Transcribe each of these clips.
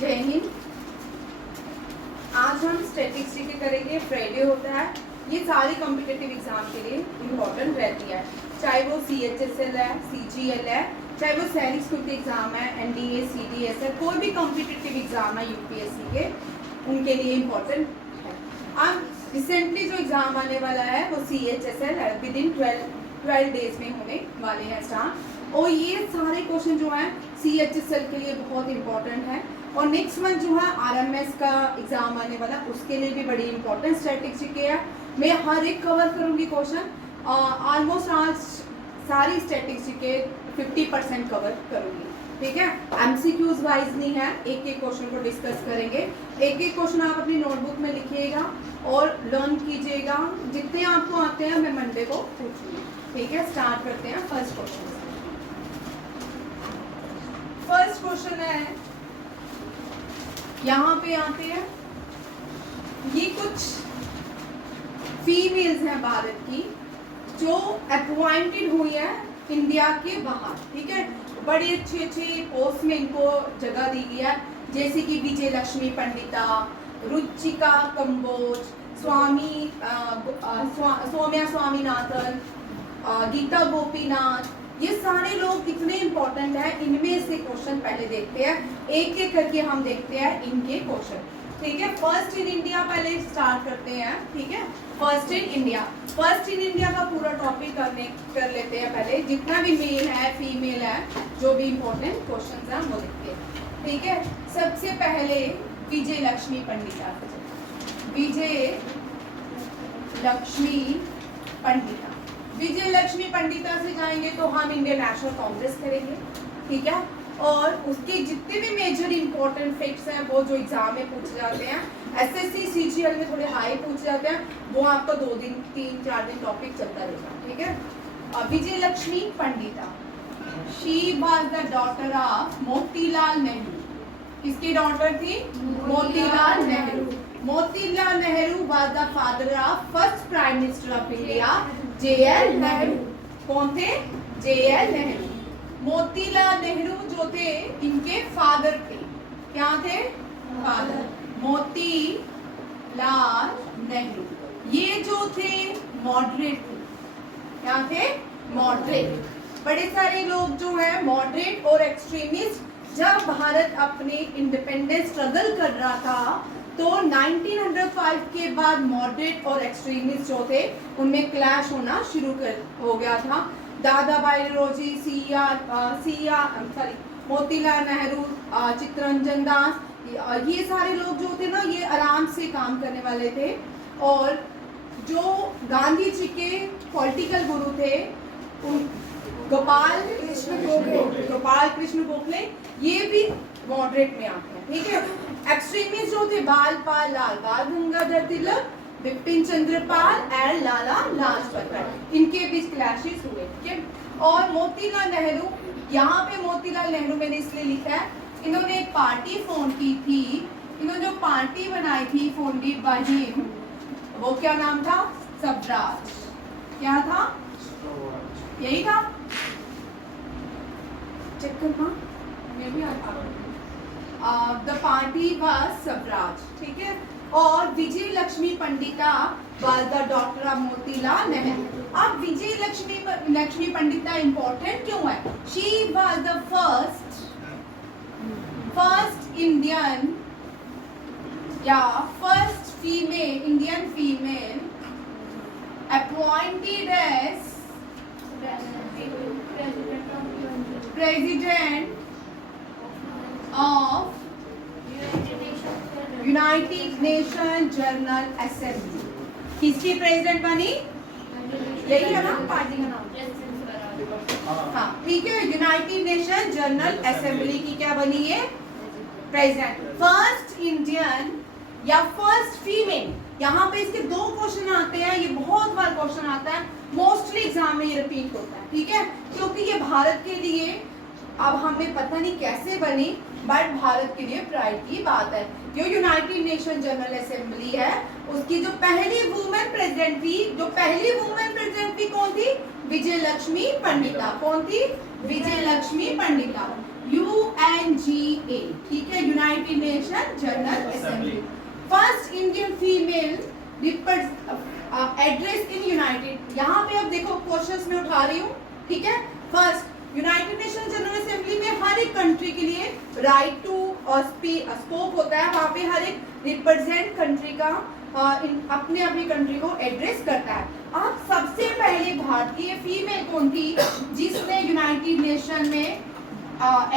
जय हिंद। आज हम स्टैटिस्टिक्स के करेंगे। फ्राइडे होता है, ये सारी कॉम्पिटिटिव एग्जाम के लिए इम्पोर्टेंट रहती है, चाहे वो CHSL है, CGL है, चाहे वो सैनिक स्कूल के एग्जाम है, NDA, CDS है, कोई भी कॉम्पिटिटिव एग्जाम है UPSC के, उनके लिए इम्पोर्टेंट है। अब रिसेंटली जो एग्जाम आने वाला है वो CHSL है, विद इन 12 डेज में होने वाले हैं स्टार्ट। और ये सारे क्वेश्चन जो हैं CHSL के लिए बहुत इंपॉर्टेंट है। और नेक्स्ट मंथ जो है RMS का एग्जाम आने वाला, उसके लिए भी बड़ी इंपॉर्टेंट स्टैटिस्टिक्स है। मैं हर एक कवर करूँगी क्वेश्चन, ऑलमोस्ट आज सारी स्टैटिस्टिक्स के 50% कवर करूँगी, ठीक है। MCQs वाइज नहीं है, एक एक क्वेश्चन को डिस्कस करेंगे। एक एक क्वेश्चन आप अपनी नोटबुक में लिखिएगा और लर्न कीजिएगा। जितने आपको आते हैं मैं मंडे को पूछूंगी, ठीक है। स्टार्ट करते हैं फर्स्ट क्वेश्चन। फर्स्ट क्वेश्चन है, यहाँ पे आते हैं, ये कुछ फीमेल्स हैं भारत की जो अपॉइंटेड हुई है इंडिया के बाहर, ठीक है। बड़े अच्छे अच्छे पोस्ट में इनको जगह दी गई है, जैसे कि विजय लक्ष्मी पंडिता, रुचिका कंबोज, सौम्या स्वामीनाथन, गीता गोपीनाथ, ये सारे लोग इतने इंपॉर्टेंट हैं। इनमें से क्वेश्चन पहले देखते हैं, एक एक करके हम देखते हैं इनके क्वेश्चन, ठीक है। फर्स्ट इन इंडिया पहले स्टार्ट करते हैं, ठीक है। First in India, first in India का पूरा टॉपिक कर लेते हैं पहले। जितना भी मेल है फीमेल है, जो भी इंपॉर्टेंट क्वेश्चन हैं वो देखते हैं, ठीक है। सबसे पहले विजय लक्ष्मी पंडिता, विजय लक्ष्मी पंडिता। विजय लक्ष्मी पंडिता से जाएंगे तो हम इंडियन नेशनल कांग्रेस करेंगे, ठीक है। और उसके जितने भी मेजर इंपॉर्टेंट फैक्ट्स हैं वो जो एग्जाम में पूछे जाते हैं, SSC CGL में थोड़े हाई पूछे जाते हैं, वो आपका 2 दिन 3-4 दिन टॉपिक चलता रहेगा, ठीक है। विजय Lakshmi Pandita, she was the daughter of Motilal Nehru. किसकी डॉटर थी? Motilal Nehru. Motilal Nehru was the father of first prime minister of India, JL Nehru. कौन थे? JL नेहरू। मोतीलाल नेहरू जो थे इनके फादर थे, क्या थे? फादर। मोतीलाल नेहरू ये जो थे मॉडरेट थे, क्या थे? मॉडरेट। बड़े सारे लोग जो है मॉडरेट और एक्सट्रीमिस्ट, जब भारत अपने इंडिपेंडेंस स्ट्रगल कर रहा था तो 1905 के बाद मॉडरेट और एक्सट्रीमिस्ट जो थे उनमें क्लैश होना शुरू हो गया था। दादा भाई नौरोजी, मोतीलाल नेहरू, चित्तरंजन दास, ये सारे लोग जो थे ना, ये आराम से काम करने वाले थे। और जो गांधी जी के पॉलिटिकल गुरु थे गोपाल कृष्ण गोखले, ये भी मॉडरेट में आते हैं, ठीक है। एक्सट्रीमिस्ट जो थे बाल गंगाधर तिलक, बिपिन चंद्र पाल एंड लाला लाजपत राय, इनके बीच क्लैशेस हुए, ठीक है। और मोतीलाल नेहरू, यहाँ पे मोतीलाल नेहरू मैंने इसलिए लिखा है, इन्होंने एक पार्टी फोन की थी, इन्होंने जो पार्टी बनाई थी फोंडी बाजी, वो क्या नाम था? स्वराज। क्या था? यही था, चेक करना, मैं भी द पार्टी वाज स्वराज, ठीक है। और Vijay Lakshmi Pandit was the daughter of Motilal Nehru. अब विजय लक्ष्मी पंडिता इंपॉर्टेंट क्यों है? She was the first Indian या first female, Indian female appointed as president of united nation general assembly. किसकी प्रेसिडेंट बनी? यही है ना पार्टी का नाम? हाँ, ठीक है। यूनाइटेड नेशन जनरल असेंबली की क्या बनी है? प्रेसिडेंट। फर्स्ट इंडियन या फर्स्ट फीमेल, यहाँ पे इसके 2 क्वेश्चन आते हैं, ये बहुत बार क्वेश्चन आता है, मोस्टली एग्जाम में ये रिपीट होता है, ठीक है। क्योंकि ये भारत के लिए, अब हमें पता नहीं कैसे बनी, बट भारत के लिए प्राइड की बात है। जो यूनाइटेड नेशन जनरल असेंबली है, उसकी जो पहली वुमेन प्रेसिडेंट थी, कौन थी? विजय लक्ष्मी पंडिता। कौन थी? विजय लक्ष्मी पंडिता। UNGA, ठीक है, United nation general assembly. First Indian female address in United, यहाँ पे अब देखो क्वेश्चंस में उठा रही हूँ, ठीक है। First United nation general Assembly में हर एक कंट्री के लिए राइट टू स्पोक होता है, वहाँ पे हर एक रिप्रेजेंट कंट्री का अपने अपनी कंट्री को एड्रेस करता है। अब सबसे पहले भारतीय फीमेल कौन थी जिसने यूनाइटेड नेशन में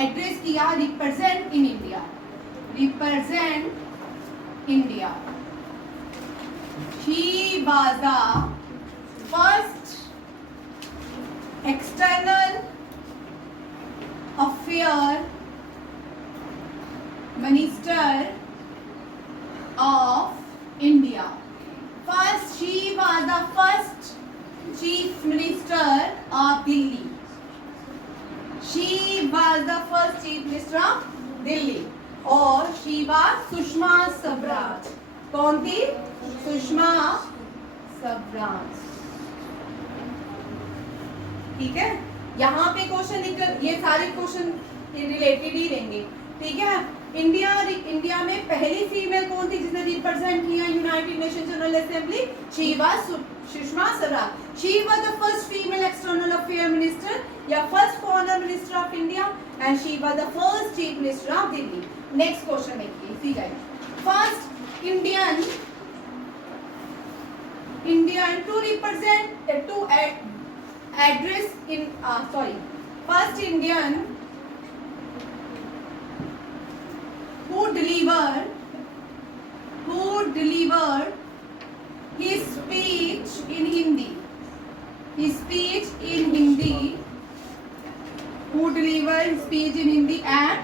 एड्रेस किया, represent in India, represent India. She was the first external affair minister of India. First, she was the first chief minister of Delhi. She was the first chief minister of Delhi. और she was Sushma Swaraj. कौन थी? सुषमा स्वराज। ठीक है, यहाँ पे question निकल, ये सारे क्वेश्चन रिलेटेड ही रहेंगे, ठीक है। इंडिया में पहली फीमेल कौन थी जिसने रिप्रेजेंट किया united nation general assembly? She was Sushma Swaraj. She was the first female external affair minister या first foreign minister of India and she was the first chief minister of Delhi. Next question देखिए, see guys. First Indian to represent to address in first Indian who delivered his speech in Hindi, who delivered his speech in Hindi at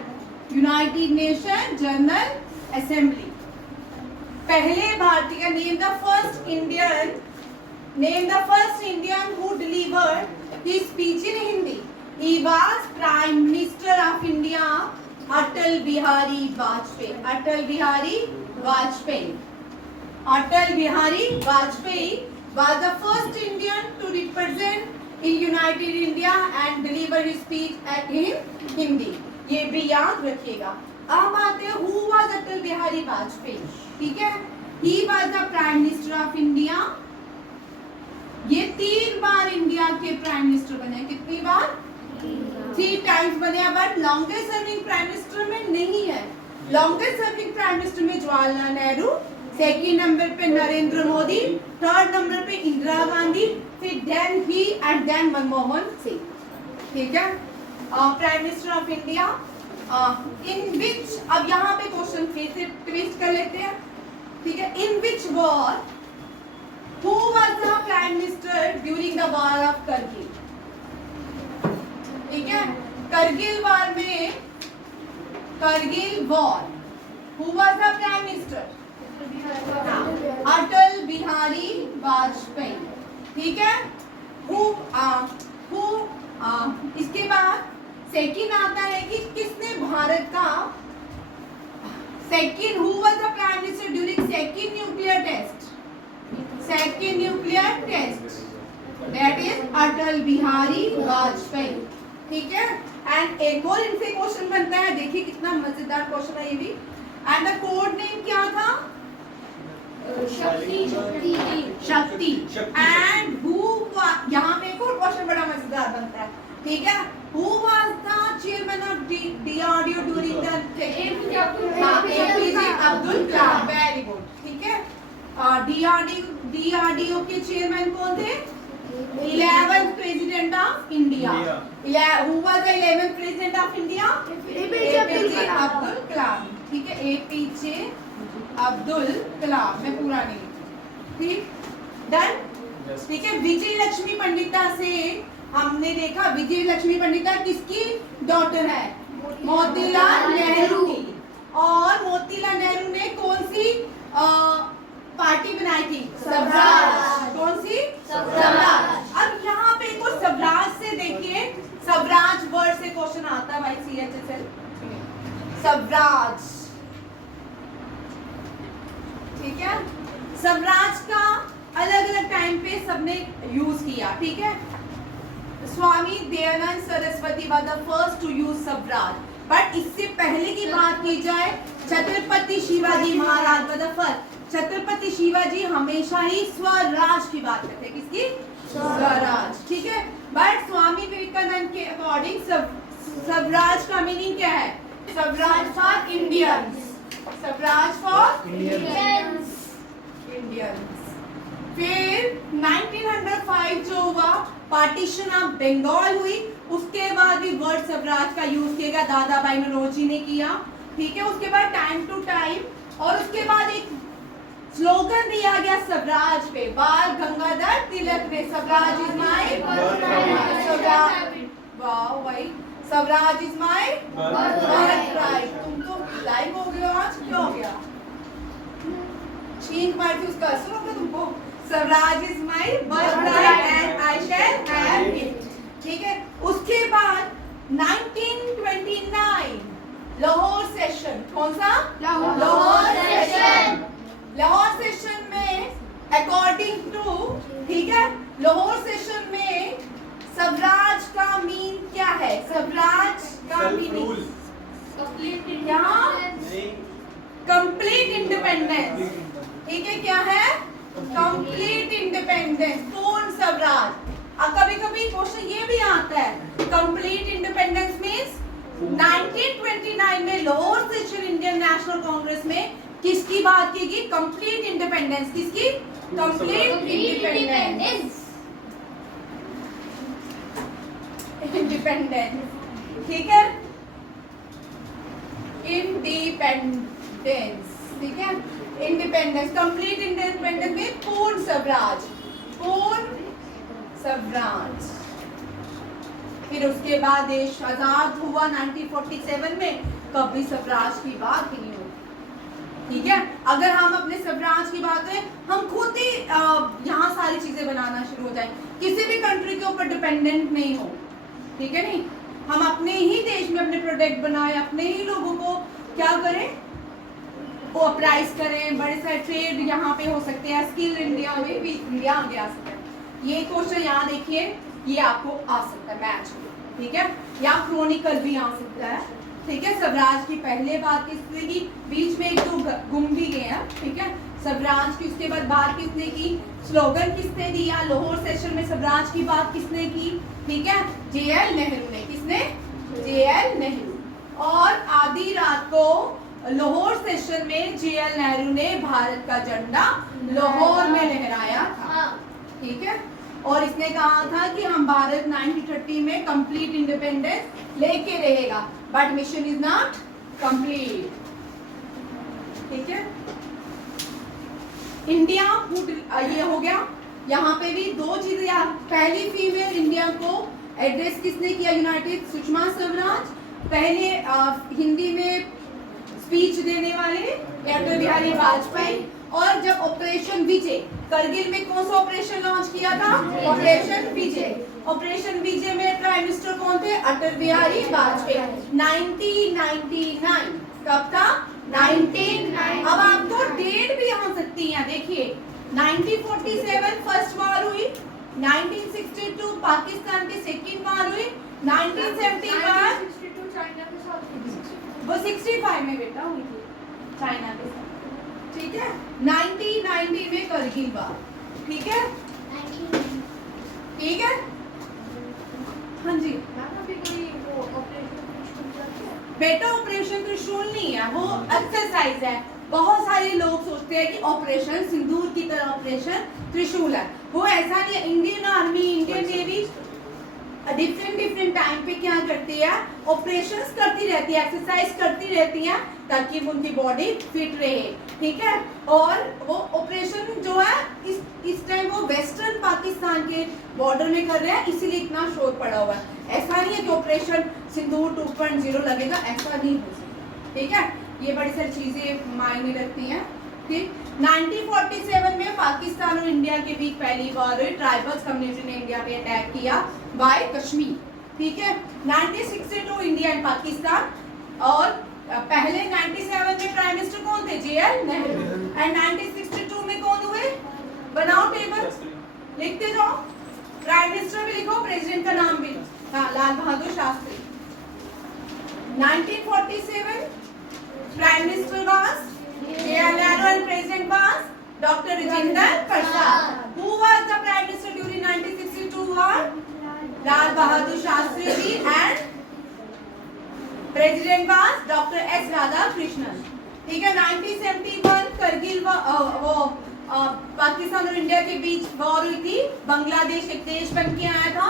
United Nations General Assembly. पहले भारतीय, name the first Indian who delivered his speech in Hindi. He was Prime Minister of India, Atal Bihari Vajpayee. Atal Bihari Vajpayee was the first Indian to represent in United India and deliver his speech in Hindi. ये भी याद रखिएगा। अब आते हैं who was अटल बिहारी वाजपेयी, ठीक है। He was the Prime Minister of India. ये 3 बार इंडिया के प्राइम मिनिस्टर बने। कितनी बार? 3 टाइम्स बने। But longest serving prime minister में नहीं है। लॉन्गेस्ट सर्विंग प्राइम मिनिस्टर में जवाहरलाल नेहरू, सेकंड नंबर पे नरेंद्र मोदी, थर्ड नंबर पे इंदिरा गांधी, फिर देन ही एंड देन मनमोहन सिंह, ठीक है। Prime minister of India in which, अब यहाँ पे क्वेश्चन फिर से ट्विस्ट कर लेते हैं, ठीक है। In which war who was the prime minister during the war of Kargil, ठीक है। करगिल वॉर में, Kargil war, who was the prime minister? Atal Bihari Vajpayee, ठीक है। इसके बाद सेकंड आता है कि किसने भारत का second, who was the prime minister during second nuclear test? Second nuclear test, that is Atal Bihari Vajpayee, ठीक है। एंड एक और इनसे क्वेश्चन बनता है, देखिए कितना मजेदार क्वेश्चन है ये भी। एंड द कोड नेम क्या था? शक्ति। एंड हु, यहाँ पे एक और क्वेश्चन बड़ा मजेदार बनता है, ठीक है। Who was the chairman of DRDO during the APJ Abdul Kalam, very good, ठीक है। DRDO के चेयरमैन कौन थे? 11th president of India. Who was the 11th president of India? APJ Abdul Kalam, ठीक है। APJ अब्दुल कलाम, मैं पूरा नहीं, ठीक, डन, ठीक है। विजय लक्ष्मी पंडिता से हमने देखा, विजय लक्ष्मी पंडिता किसकी डॉटर है? मोतीलाल नेहरू की। और मोतीलाल नेहरू ने कौन सी पार्टी बनाई थी? स्वराज। कौन सी? स्वराज। अब यहाँ पे को स्वराज से देखिए, स्वराज वर्ड से क्वेश्चन आता है भाई CHSL, स्वराज, ठीक है। स्वराज का अलग अलग टाइम पे सबने यूज किया, ठीक है। Swami Dayanand Saraswati was the first to use Swaraj. But इससे पहले की बात की जाए छत्रपति शिवाजी महाराज, मतलब छत्रपति शिवाजी हमेशा ही स्वराज की बात करते हैं। किसकी? स्वराज, ठीक है। बट स्वामी विवेकानंद के अकॉर्डिंग स्वराज का मीनिंग क्या है? Swaraj for Indians, Swaraj for Indians. फिर 1905 जो हुआ, पार्टीशन ऑफ बंगाल हुई, उसके बाद भी वर्ड स्वराज का यूज किया गया, दादा भाई नौरोजी ने किया, ठीक है। उसके बाद टाइम टू टाइम, और उसके बाद एक स्लोगन दिया गया स्वराज पे, बाल गंगाधर तिलक ने, स्वराज इज माय स्वराज, वाह भाई, स्वराज इज माय बर्थराइट। तुम तो लाइव हो गए हो आज, क्या हो गया? छींक मार थी, उसका असर होगा तुमको। Swaraj is my birthright and I shall have it, ठीक है। उसके बाद 1929 लाहौर सेशन, कौन सा? लाहौर सेशन। लाहौर सेशन में अकॉर्डिंग टू, ठीक है, लाहौर सेशन में स्वराज का मीन क्या है? स्वराज का मीनिंग क्या? कंप्लीट इंडिपेंडेंस, ठीक है। क्या है? कंप्लीट इंडिपेंडेंस, पूर्ण स्वराज। अब कभी कभी क्वेश्चन ये भी आता है, कंप्लीट इंडिपेंडेंस मींस 1929 में Lahore session Indian national Congress में किसकी बात की गई? Complete independence. किसकी? कंप्लीट इंडिपेंडेंस, इंडिपेंडेंस, ठीक है, इंडिपेंडेंस, ठीक है, इंडिपेंडेंस, कंप्लीट इंडिपेंडेंस में पूर्ण स्वराज, पूर्ण स्वराज। फिर उसके बाद देश आजाद हुआ 1947 में, कभी स्वराज की बात ही नहीं हुई, ठीक है। अगर हम अपने स्वराज की बात करें, हम खुद ही यहाँ सारी चीजें बनाना शुरू हो जाए, किसी भी कंट्री के ऊपर डिपेंडेंट नहीं हो, ठीक है। नहीं, हम अपने ही देश में अपने प्रोडक्ट बनाए, अपने ही लोगों को क्या करें, वो प्राइस करें, बड़े सारे ट्रेड यहाँ पे हो सकते हैं, स्किल इंडिया में भी इंडिया आगे आ सकता है। ये क्वेश्चन यहाँ देखिए, ये आपको आ सकता है मैच में, ठीक है, या क्रोनिकल भी आ सकता है, ठीक है। स्वराज की पहले बात किसने की? बीच में एक दो गुम भी गए हैं, ठीक है। स्वराज की उसके बाद बात किसने की? स्लोगन किसने दिया? लाहौर सेशन में स्वराज की बात किसने की? ठीक है, JL नेहरू ने। किसने? JL नेहरू। और आधी रात को लाहौर सेशन में JL नेहरू ने भारत का झंडा लाहौर में लहराया था, ठीक है। और इसने कहा था कि हम भारत 1930 में कंप्लीट इंडिपेंडेंस लेके रहेगा, but mission is not complete, ठीक है। इंडिया ये हो गया। यहाँ पे भी दो चीजें, पहली फीमेल इंडिया को एड्रेस किसने किया? यूनाइटेड, सुषमा स्वराज। पहले हिंदी में स्पीच देने वाले अटल बिहारी वाजपेयी। और जब ऑपरेशन विजय, करगिल में कौन सा ऑपरेशन लॉन्च किया था? ऑपरेशन विजय। ऑपरेशन विजय में प्राइम मिनिस्टर कौन थे? अटल बिहारी वाजपेयी। 1999 कब था? 1999। अब आपको डेट भी आ सकती है, देखिए 1947 फर्स्ट वार हुई, 1962 पाकिस्तान के सेकंड वार हुई, 1971 वो 65 में बेटा हुई थी चाइना के साथ, ठीक है। 1990 में करगिल वार, ठीक है, ठीक है। हाँ जी बेटा, ऑपरेशन त्रिशूल नहीं है, वो एक्सरसाइज है। बहुत सारे लोग सोचते हैं कि ऑपरेशन सिंदूर की तरह ऑपरेशन त्रिशूल है, वो ऐसा नहीं है। Indian army, Indian navy different time पे क्या करती है? ऑपरेशंस करती रहती है, एक्सरसाइज करती रहती है, ताकि उनकी बॉडी फिट रहे, ठीक है। और वो ऑपरेशन जो है इस टाइम वो वेस्टर्न पाकिस्तान के बॉर्डर में कर रहे हैं, इसीलिए इतना शोर पड़ा हुआ है। ऐसा नहीं है कि ऑपरेशन सिंदूर 2.0 लगेगा, ऐसा नहीं हो सकता, ठीक है। ये बड़ी सारी चीजें मायने रखती हैं, ठीक। 1947 में पाकिस्तान और इंडिया के बीच पहली बार ट्राइबल्स कम्युनिटी ने इंडिया पे अटैक किया बाय कश्मीर, ठीक है। 1962 इंडिया एंड पाकिस्तान, और पहले 97 में प्राइम मिनिस्टर कौन थे? JL नेहरू। एंड 1962 में कौन हुए? बनाओ टेबल, लिखते जाओ, प्राइम मिनिस्टर भी लिखो, प्रेसिडेंट का नाम भी। हाँ, Lal Bahadur Shastri. 1947 Prime Minister was J.R. Nehru and President was Dr. Rajendra Prasad. Who was the Prime Minister during 1962 war? Lal Bahadur Shastri ji and President was Dr. S. Radhakrishnan. ठीक है, 1971 करगिल वो पाकिस्तान और इंडिया के बीच वॉर हुई थी, बांग्लादेश एक देश बन के आया था,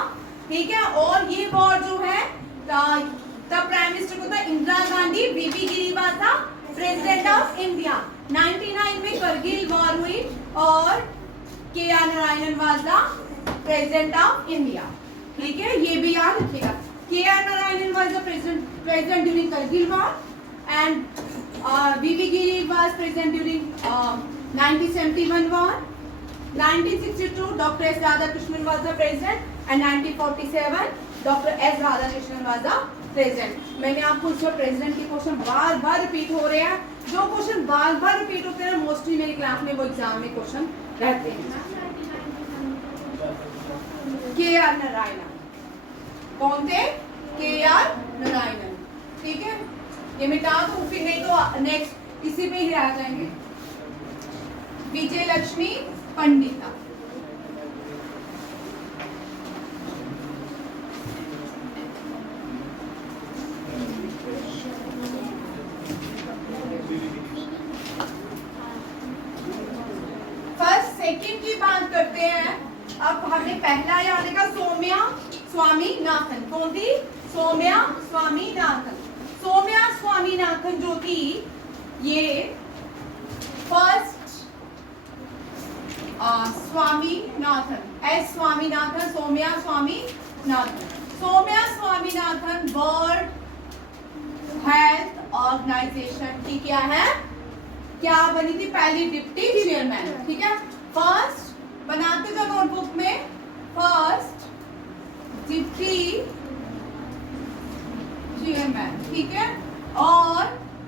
ठीक है, और ये वॉर जो है तब प्राइम मिनिस्टर को था इंदिरा गांधी, बीबी गिरी था प्रेसिडेंट ऑफ इंडिया। 99 में करगिल वॉर हुई और KR. Narayanan was the president of India, ठीक है, ये भी याद रखिएगा। KR. Narayanan was the president during Kargil war and B.B. Giri was president during 1971 war. 1962 Dr. S. Radhakrishnan was the president and 1947 Dr. S. Radhakrishnan was the president. मैंने आपको इसमें president के क्वेश्चन बार बार रिपीट हो रहे हैं, जो क्वेश्चन बार बार repeat होते हैं मोस्टली मेरी क्लास में वो एग्जाम में क्वेश्चन रहते हैं। के.आर. नारायणन कौन थे? के.आर. नारायणन, ठीक है, ये मिटा दूं फिर नहीं तो नेक्स्ट इसी पे ही आ जाएंगे। विजय लक्ष्मी पंडिता, फर्स्ट सेकंड की बात करते हैं। अब हमने पहला याद रखा सौम्या स्वामीनाथन, कौन थी? सौम्या स्वामीनाथन। सौम्या स्वामीनाथन जो थी ये first Swaminathan, S Swaminathan, Soumya Swaminathan. Soumya Swaminathan World Health Organization की क्या है, क्या बनी थी? पहली डिप्टी चेयरमैन, ठीक है, फर्स्ट बनाते थे नोटबुक में, फर्स्ट डिप्टी चेयरमैन, ठीक है, और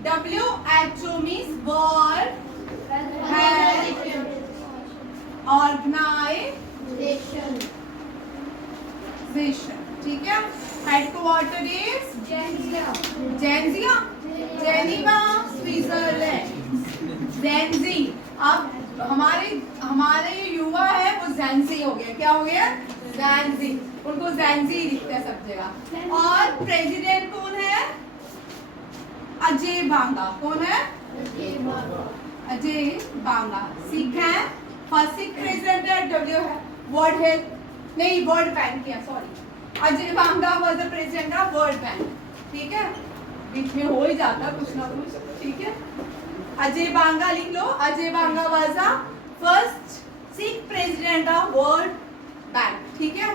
WHO means World Health Organization, ठीक है, हेडक्वार्टर इज जेनेवा स्विट्जरलैंड, जेंजी। अब हमारे युवा है वो जेंजी हो गया, क्या हो गया? जेंजी, उनको जेंजी लिखते हैं सब जगह। और प्रेसिडेंट कौन है? अजय बांगा, कौन है? अजय बांगा, सिख है, फर्स्ट सिख प्रेसिडेंट है, वर्ल्ड हेल्थ नहीं वर्ल्ड बैंक किया, sorry, Ajay Banga was the president of world bank, ठीक है, बीच में हो ही जाता कुछ ना कुछ, ठीक है, अजय बांगा लिख लो, Ajay Banga was the first Sikh president of world bank, ठीक है,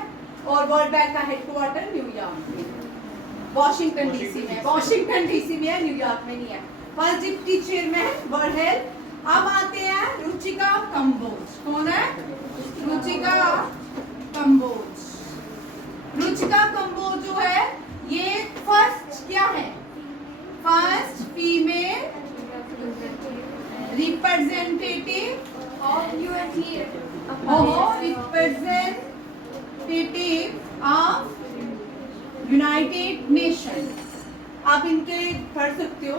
और वर्ल्ड बैंक का हेडक्वार्टर न्यूयॉर्क में, वॉशिंगटन डीसी में, वॉशिंगटन डीसी में है, न्यूयॉर्क में नहीं है। First deputy chairman world health. अब आते हैं रुचिका कंबोज, कौन है? रुचिका कंबोज। रुचिका कंबोज जो है ये फर्स्ट क्या है? First female representative of united nation. आप इनके पढ़ सकते हो,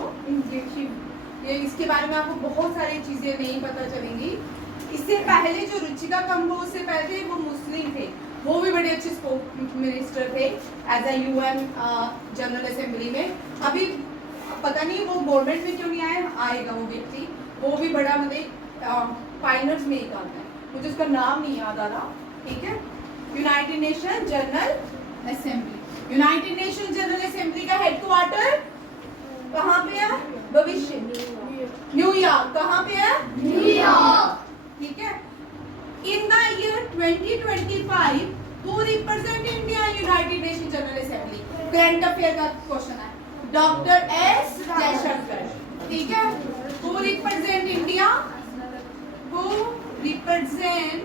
ये इसके बारे में आपको बहुत सारी चीजें नहीं पता चलेंगी। इससे पहले जो रुचिका कंबोज से पहले वो मुस्लिम थे, वो भी बड़े अच्छे स्पोक मिनिस्टर थे as a UN General Assembly में। अभी पता नहीं वो गवर्नमेंट में क्यों नहीं आएगा वो व्यक्ति, वो भी बड़ा मतलब फाइनल्स में एक आता है, मुझे उसका नाम नहीं याद आ रहा, ठीक है। United nation general assembly, United nation general assembly का हेडक्वार्टर कहाँ पे है? भविष्य न्यूयॉर्क, कहाँ पे है? न्यूयॉर्क, ठीक है। इन the year 2025 who represent India United nation general assembly? Current affair का क्वेश्चन है, डॉक्टर S जयशंकर, ठीक है। Who represent India? Who represent.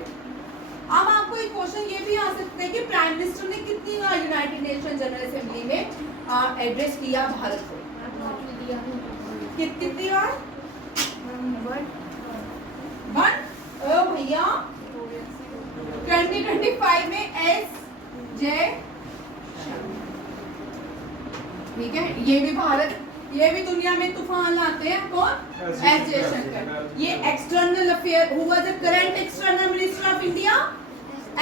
अब आपको एक क्वेश्चन ये भी आ सकता है कि प्राइम मिनिस्टर ने कितनी बार यूनाइटेड नेशन जनरल असेंबली में एड्रेस किया भारत को? कितनी बार? 1। ओ भैया 2025 में S जयशंकर ठीक है, ये भी भारत, ये भी दुनिया में तूफान लाते हैं कौन? एस जयशंकर। ये external affair, who was the current external minister of India?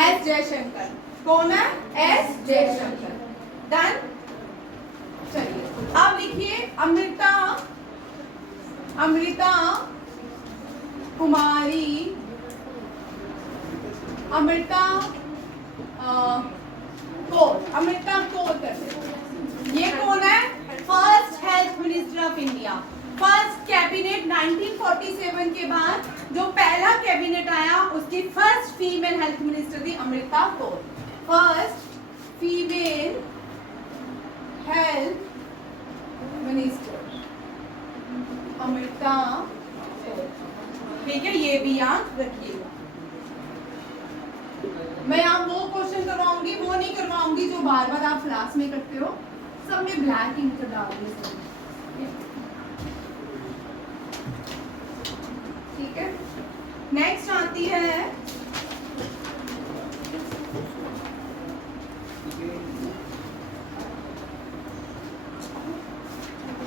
S Jaishankar. कौन है? एस जयशंकर। डन। चलिए अब लिखिए अमृता, अमृता कुमारी, अमृता कौर, अमृता कौर करते। ये कौन है? First health minister of India. First cabinet 1947 के बाद जो पहला कैबिनेट आया उसकी फर्स्ट फीमेल हेल्थ मिनिस्टर थी Amrita Kaur. First female health minister Amrita Kaur. ठीक है, ये भी याद रखिएगा। मैं आप वो क्वेश्चन करवाऊंगी, वो नहीं करवाऊंगी जो बार बार आप क्लास में करते हो। सब में ब्लैक इंक डाल दिए। ठीक है, नेक्स्ट आती है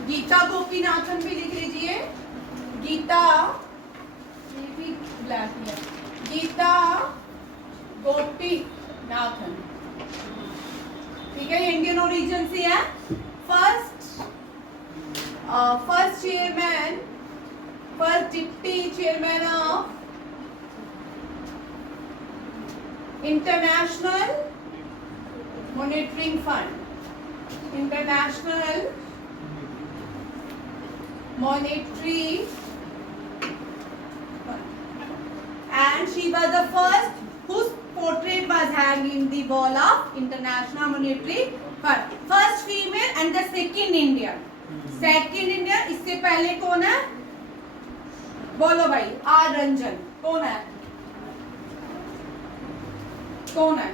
गीता गोपीनाथन, भी लिख लीजिए। गीता, ये भी ब्लैक है, गीता गोपीनाथन। ठीक है, ये इंडियन ओरिजिन से है। First chairman, first deputy chairman of international monitoring fund, international monetary fund, and she was the first whose portrait was hanged in the wall of International Monetary Fund. First female and the second Indian. Second Indian, इससे पहले कौन है? बोलो भाई। Are Ranjan. कौन है? कौन है?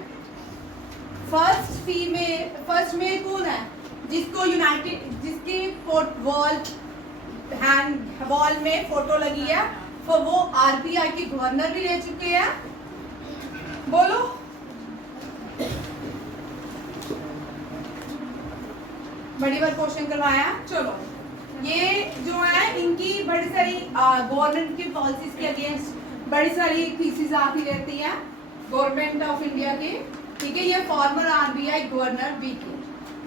फर्स्ट फीमेल, फर्स्ट मेल कौन है? जिसको यूनाइटेड, जिसकी वॉल हैंड वॉल में फोटो लगी है, तो वो आरबीआई के गवर्नर भी रह चुके हैं। बोलो। बड़ी बार क्वेश्चन करवाया। चलो, ये जो है इनकी बड़ी सारी गवर्नमेंट की पॉलिसीज के अगेंस्ट बड़ी सारी थीसिस आती रहती है गवर्नमेंट ऑफ इंडिया के। ठीक है, ये फॉर्मर आरबीआई गवर्नर भी थे।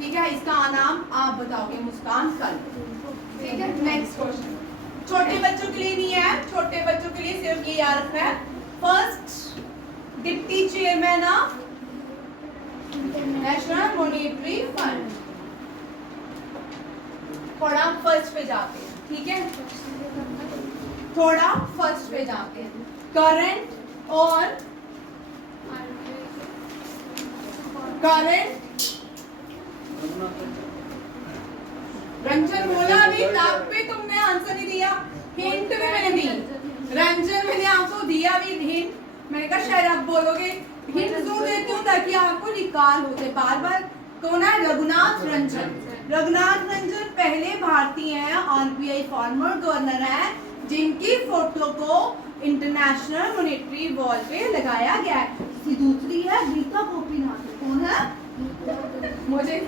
ठीक है, इसका नाम आप बताओगे, मुस्कान कल। ठीक है, नेक्स्ट क्वेश्चन छोटे बच्चों के लिए नहीं है, छोटे बच्चों के लिए सिर्फ ये याद रखना है। First deputy chairman of national monetary fund. थोड़ा फर्स्ट पे जाते हैं। ठीक है, थोड़ा फर्स्ट पे जाते हैं। करंट और करंट, रंजन बोला अभी तक पे तुमने आंसर नहीं दिया। हिंट भी मैंने दी, रंजन मैंने आपको दिया भी हिंट। मैंने कहा शायद आप बोलोगे। हिंट जो देती हूँ ताकि आपको निकाल होते बार बार। कौन है? रघुनाथ रंजन। रघुनाथ रंजन पहले भारतीय हैं, आरबीआई फॉर्मर गवर्नर हैं, जिनकी फोटो को इंटरनेशनल मॉनेटरी वॉल पे लगाया गया है। दूसरी है गीता गोपीनाथ। कौन है? मुझे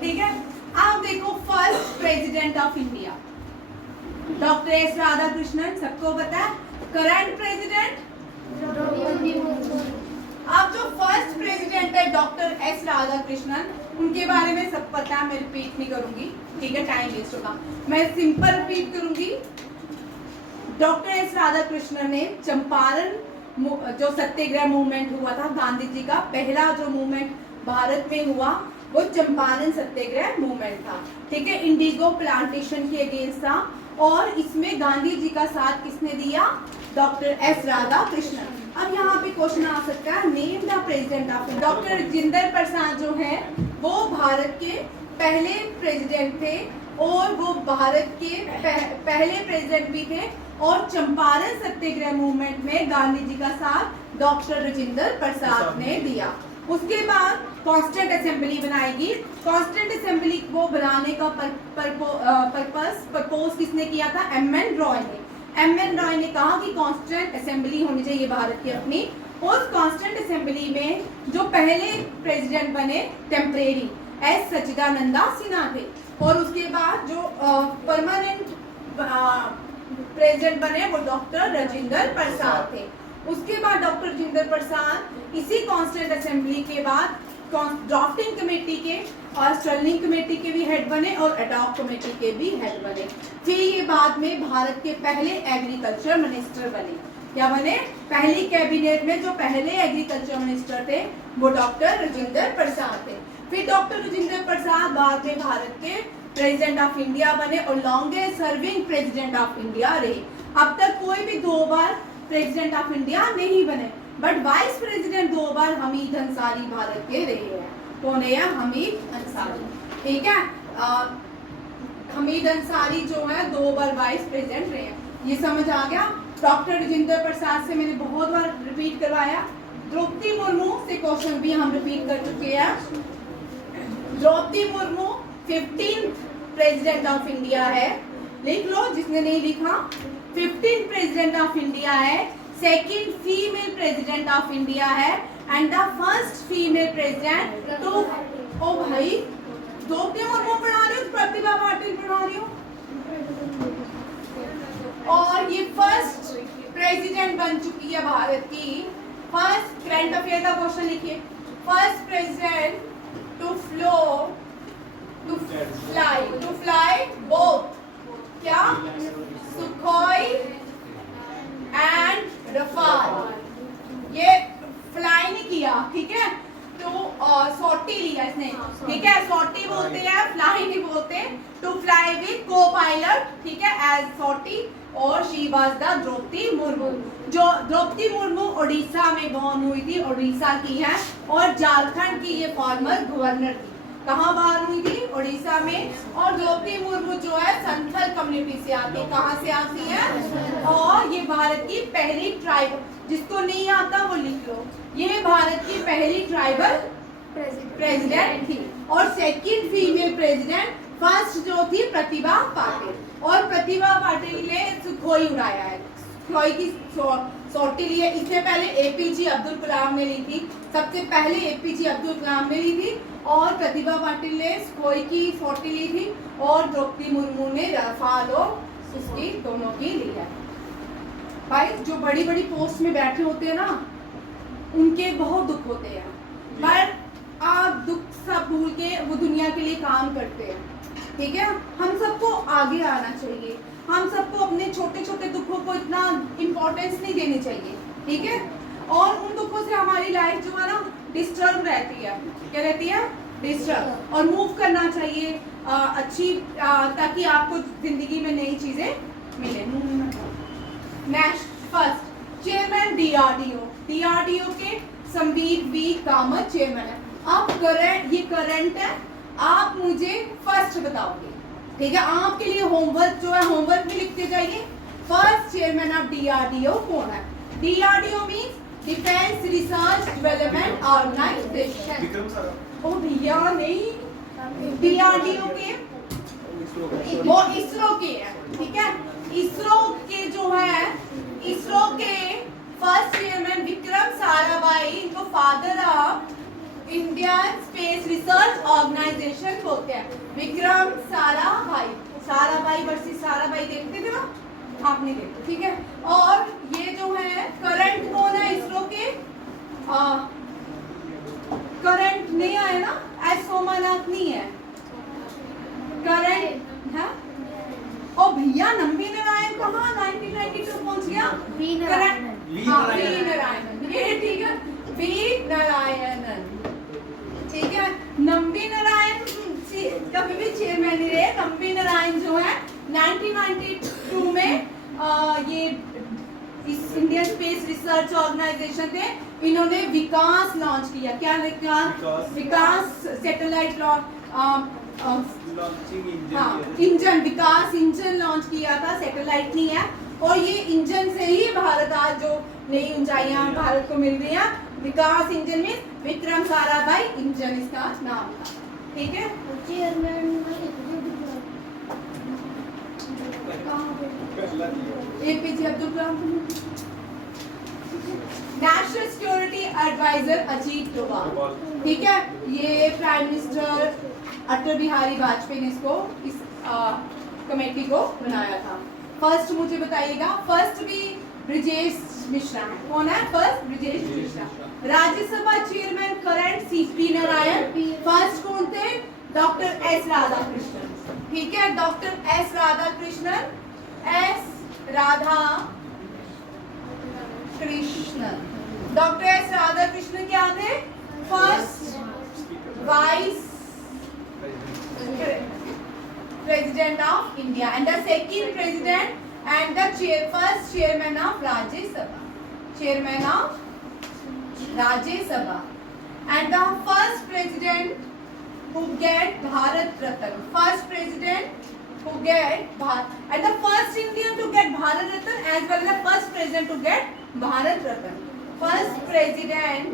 ठीक है। अब देखो, first president of India doctor S Radhakrishnan, सबको पता है। करंट प्रेसिडेंट, अब जो फर्स्ट प्रेसिडेंट है डॉक्टर एस राधाकृष्णन, उनके बारे में सब पता है, मैं रिपीट नहीं करूंगी। ठीक है, टाइम वेस्ट होगा। मैं सिंपल रिपीट करूंगी। डॉक्टर एस राधाकृष्णन ने चंपारण जो सत्याग्रह मूवमेंट हुआ था, गांधी जी का पहला जो मूवमेंट भारत में हुआ, वो चंपारण सत्याग्रह मूवमेंट था। ठीक है, इंडिगो प्लांटेशन के अगेंस्ट था, और इसमें गांधी जी का साथ किसने दिया? Doctor S Radhakrishnan. अब यहाँ पे क्वेश्चन आ सकता है, name the president of. Doctor Rajendra Prasad जो है वो भारत के पहले प्रेसिडेंट थे, और वो भारत के पहले प्रेसिडेंट भी थे, और चंपारण सत्याग्रह मूवमेंट में गांधी जी का साथ डॉक्टर राजेंद्र प्रसाद ने दिया। उसके बाद कॉन्स्टिट्यूंट असेंबली बनाएगी। कॉन्स्टिट्यूंट असेंबली को बनाने का प्रपोज किसने किया था? एम.एन. रॉय ने। एम.एन. रॉय ने कहा कि कॉन्स्टिट्यूंट असेंबली होनी चाहिए भारत की अपनी। उस कॉन्स्टिट्यूंट असेंबली में जो पहले प्रेसिडेंट बने टेम्परेरी, एस सच्चिदानंदा सिन्हा थे। और उसके बाद जो परमानेंट प्रेसिडेंट बने वो डॉक्टर राजेंद्र प्रसाद थे। उसके बाद डॉक्टर राजेंद्र प्रसाद इसी कॉन्स्टिट्यूंट असेंबली के बाद ड्राफ्टिंग कमेटी के और स्टर्लिंग कमेटी के भी हेड बने और एडॉक कमेटी के भी हेड बने। फिर ये बाद में भारत के पहले एग्रीकल्चर मिनिस्टर बने। क्या बने? पहली कैबिनेट में जो पहले एग्रीकल्चर मिनिस्टर थे वो डॉक्टर राजेंद्र प्रसाद थे। फिर डॉक्टर राजेंद्र प्रसाद बाद में भारत के प्रेसिडेंट ऑफ इंडिया बने और longest serving president of India रहे। अब तक कोई भी 2 बार प्रेसिडेंट ऑफ इंडिया नहीं बने, बट वाइस प्रेसिडेंट 2 बार हमीद अंसारी भारत के रहे हैं। कौन है? हमीद अंसारी। ठीक है, हमीद अंसारी जो है 2 बार वाइस प्रेसिडेंट रहे हैं। ये समझ आ गया? डॉक्टर राजेंद्र प्रसाद से मैंने बहुत बार रिपीट करवाया। द्रौपदी मुर्मू से क्वेश्चन भी हम रिपीट कर चुके हैं। Draupadi Murmu 15 president of India है। लिख लो जिसने नहीं लिखा। 15 प्रेसिडेंट ऑफ इंडिया है, second female president of India है and the first female president. तो ओ भाई, द्रौपदी मुर्मू पढ़ा रही हो, प्रतिभा पाटिल पढ़ा रही हो। और ये फर्स्ट प्रेसिडेंट बन चुकी है भारत की। फर्स्ट करंट अफेयर का क्वेश्चन लिखिए। First president to fly both क्या? Sukhoi and Rafale. ये फ्लाई नहीं किया, ठीक है, तो सॉर्टी लिया इसने, ठीक है। सॉर्टी बोलते हैं, फ्लाई नहीं बोलते। To fly with copilot, ठीक है, एज सॉर्टी। और she was the Droupadi Murmu. जो द्रौपदी मुर्मू उड़ीसा में बॉर्न हुई थी, उड़ीसा की है, और झारखंड की ये फॉर्मर गवर्नर थी। कहाँ बाहर हुई थी? उड़ीसा में। और द्रौपदी मुर्मू जो है संथल कम्युनिटी से आती है। कहाँ से आती है? और ये भारत की पहली ट्राइब, जिसको नहीं आता वो लिख लो, ये भारत की पहली ट्राइबल प्रेसिडेंट थी। और सेकंड फीमेल प्रेसिडेंट फर्स्ट जो थी प्रतिभा पाटिल। और प्रतिभा पाटिल ने सुखोई उड़ाया है, सुखोई की सॉर्टी ली है। इससे पहले एपीजे अब्दुल कलाम ने ली थी, सबसे पहले एपीजे अब्दुल कलाम ने ली थी। और प्रतिभा पाटिल ने सुखोई की सॉर्टी ली थी और द्रौपदी मुर्मू ने रफाल और उसकी दोनों की ली है। भाई जो बड़ी बड़ी पोस्ट में बैठे होते हैं ना, उनके बहुत दुख होते हैं, पर आप दुख सब भूल के वो दुनिया के लिए काम करते हैं। ठीक है, हम सबको आगे आना चाहिए। हम सबको अपने छोटे छोटे दुखों को इतना इम्पोर्टेंस नहीं देनी चाहिए, ठीक है। और उन दुखों से हमारी लाइफ जो है ना डिस्टर्ब रहती है। क्या रहती है? डिस्टर्ब। और मूव करना चाहिए अच्छी, ताकि आपको जिंदगी में नई चीजें मिले। नेक्स्ट, फर्स्ट चेयरमैन डीआरडीओ के संबित वी कामत चेयरमैन है। आप ये करंट है, आप मुझे फर्स्ट बताओगे, ठीक है। आपके लिए होमवर्क जो है, होमवर्क में लिखते जाइए। फर्स्ट चेयरमैन ऑफ डीआरडीओ कौन है? DRDO means defence research development organisation. Vikram sir. ओ भैया नहीं, डीआरडीओ के वो इसरो के है, ठीक है। इसरो के जो है, इसरो के फर्स्ट चेयरमैन विक्रम साराभाई, इनको father of Indian Space Research Organisation बोलते हैं। विक्रम साराभाई, साराभाई वर्सेस साराभाई देखते थे ना, आपने देखा, ठीक है। और ये जो है करंट कौन है इसरो के? करंट नहीं आए ना, एस सोमनाथ नहीं है करंट है। ओ भैया नंबी नारायण कहाँ 1992 पहुंच गया? वी नारायणन, ये ठीक है, वी नारायणन, ठीक है। नंबी नारायण कभी भी चेयरमैन नहीं रहे। नंबी नारायण जो है 1992 में ये इस इंडियन स्पेस रिसर्च ऑर्गेनाइजेशन थे, इन्होंने विकास लॉन्च किया। क्या विकास सैटेलाइट इंजन, विकास इंजन लॉन्च किया था, सैटेलाइट नहीं है। और ये इंजन से ही भारत आज जो नई ऊंचाइयां भारत को मिल रही हैं। विकास इंजन में विक्रम साराभाई इंजन इसका नाम था, ठीक है। APJ Abdul Kalam national security adviser Ajit Doval, ठीक है, ये प्राइम मिनिस्टर अटल बिहारी वाजपेयी ने इसको इस कमेटी को बनाया था। फर्स्ट मुझे बताइएगा, फर्स्ट भी ब्रिजेश मिश्रा है। कौन है first? Brijesh Mishra. Rajya Sabha chairman current CP Narayan. First कौन थे? डॉक्टर एस राधाकृष्णन, ठीक है, doctor S Radhakrishnan, S Radha Krishnan. Doctor S Radhakrishnan क्या थे? First vice president of India and the second president and the first chairman of Rajya Sabha, chairman of Rajya Sabha, and the first president who get Bharat Ratna, first president who get and the first Indian to get Bharat Ratna as well as the first president to get Bharat Ratna, first president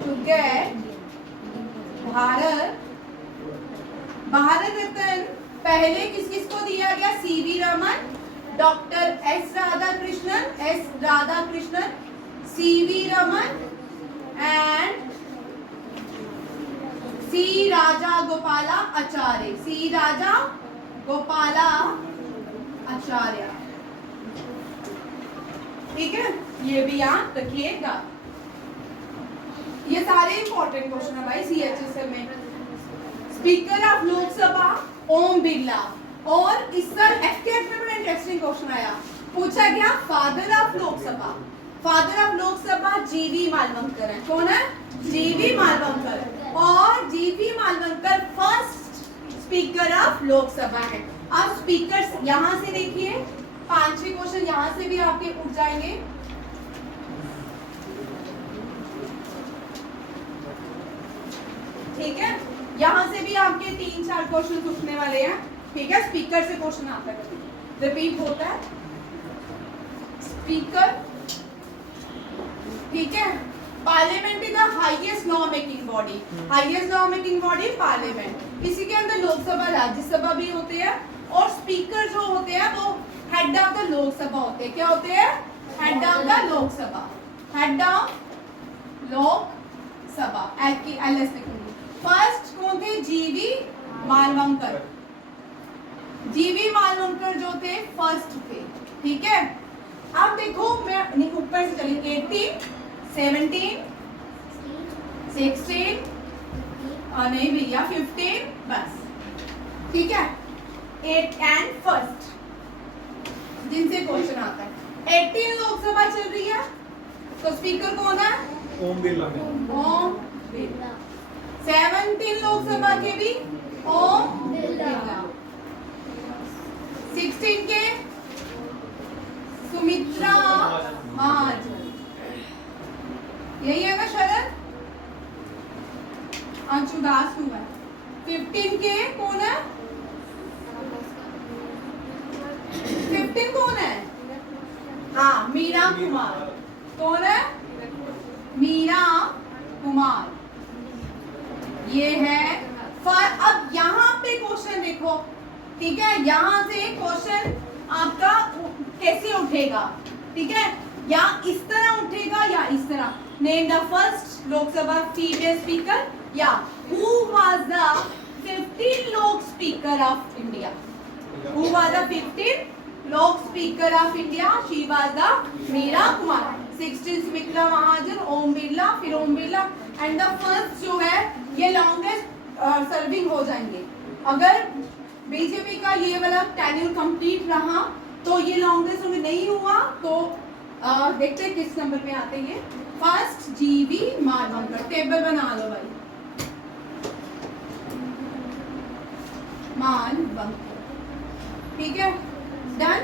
to get Bharat Ratna पहले किस किस को दिया गया? CV Raman, doctor S Radhakrishnan, CV Raman and C Raja Gopala Acharya, C Raja Gopala Acharya, ठीक है, ये भी याद रखिएगा। ये सारे इंपॉर्टेंट क्वेश्चन है भाई सीएचएसएल में। स्पीकर ऑफ लोकसभा ओम बिरला, और इस साल एफकेट में बड़ा इंटरेस्टिंग क्वेश्चन आया, पूछा गया father of Lok Sabha, father of Lok Sabha जीवी मालवंकर है। कौन है? जीवी मालवंकर, और G V Mavalankar first speaker of Lok Sabha है। अब स्पीकर यहां से देखिए, 5-6 क्वेश्चन यहां से भी आपके उठ जाएंगे। ठीक है, यहाँ से भी आपके 3-4 क्वेश्चन पूछने वाले हैं, ठीक है, स्पीकर से क्वेश्चन आता है, रिपीट होता है स्पीकर, ठीक है। Parliament is the highest law making body, highest law making body parliament. इसी के अंदर लोकसभा राज्यसभा भी होते हैं, और स्पीकर जो होते हैं वो हेड ऑफ द लोकसभा होते हैं। क्या होते हैं? Head of the Lok Sabha, head of Lok Sabha, LS लिखूंगी। फर्स्ट कौन थे? जीवी मालवंकर, जीवी मालवंकर जो थे फर्स्ट थे, ठीक है। अब देखो मैं ऊपर से चली, 18, 17, 16 और नहीं भैया 15 बस, ठीक है, 8 एंड फर्स्ट जिनसे क्वेश्चन आता है। 18 लोकसभा चल रही है तो स्पीकर कौन है? ओम बिरला। ओम बिरला। 17 लोकसभा के भी ओम बिरला। 16 के सुमित्रा महाजन, यही है ना शरद? अंशुदास कुमार। 15 के कौन है? 15 कौन है? हाँ, मीरा कुमार। कौन है? मीरा कुमार, ये है। अब यहाँ पे क्वेश्चन देखो, ठीक है, यहाँ से क्वेश्चन आपका कैसे उठेगा, ठीक है, या इस तरह उठेगा या इस तरह। Name the first Lok Sabha female speaker, या who was the 15 Lok speaker of India, who was the 15 Lok speaker of India, she was the Meira Kumar. 16 Sumitra Mahajan, Om Birla, फिर Om Birla, and the first जो है ये लॉन्गेस्ट सर्विंग हो जाएंगे। अगर बीजेपी का ये वाला टेन्योर कंप्लीट रहा तो ये लॉन्गेस्ट नहीं हुआ तो देखते हैं किस नंबर में आते हैं। फर्स्ट जीवी मालवंकर, टेबल बना लो भाई, मालवंकर, ठीक है, डन।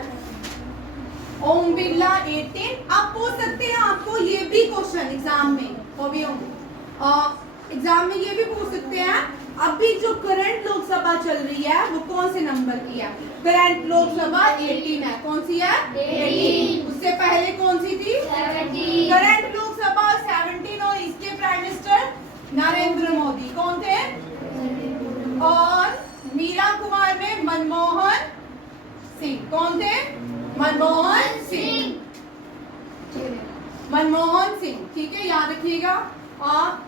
ओम बिरला 18। आप पूछ सकते हैं, आपको ये भी क्वेश्चन एग्जाम में वो भी होंगे, एग्जाम में ये भी पूछ सकते हैं, अभी जो करंट लोकसभा चल रही है वो कौन से नंबर की है? करंट लोकसभा 18 है। कौन सी है? 18। उससे पहले कौन सी थी? 17। करंट लोकसभा 17 और इसके प्राइम मिनिस्टर नरेंद्र मोदी कौन थे? और मीरा कुमार में मनमोहन सिंह। कौन थे? मनमोहन सिंह। मनमोहन सिंह, ठीक है, याद रखिएगा।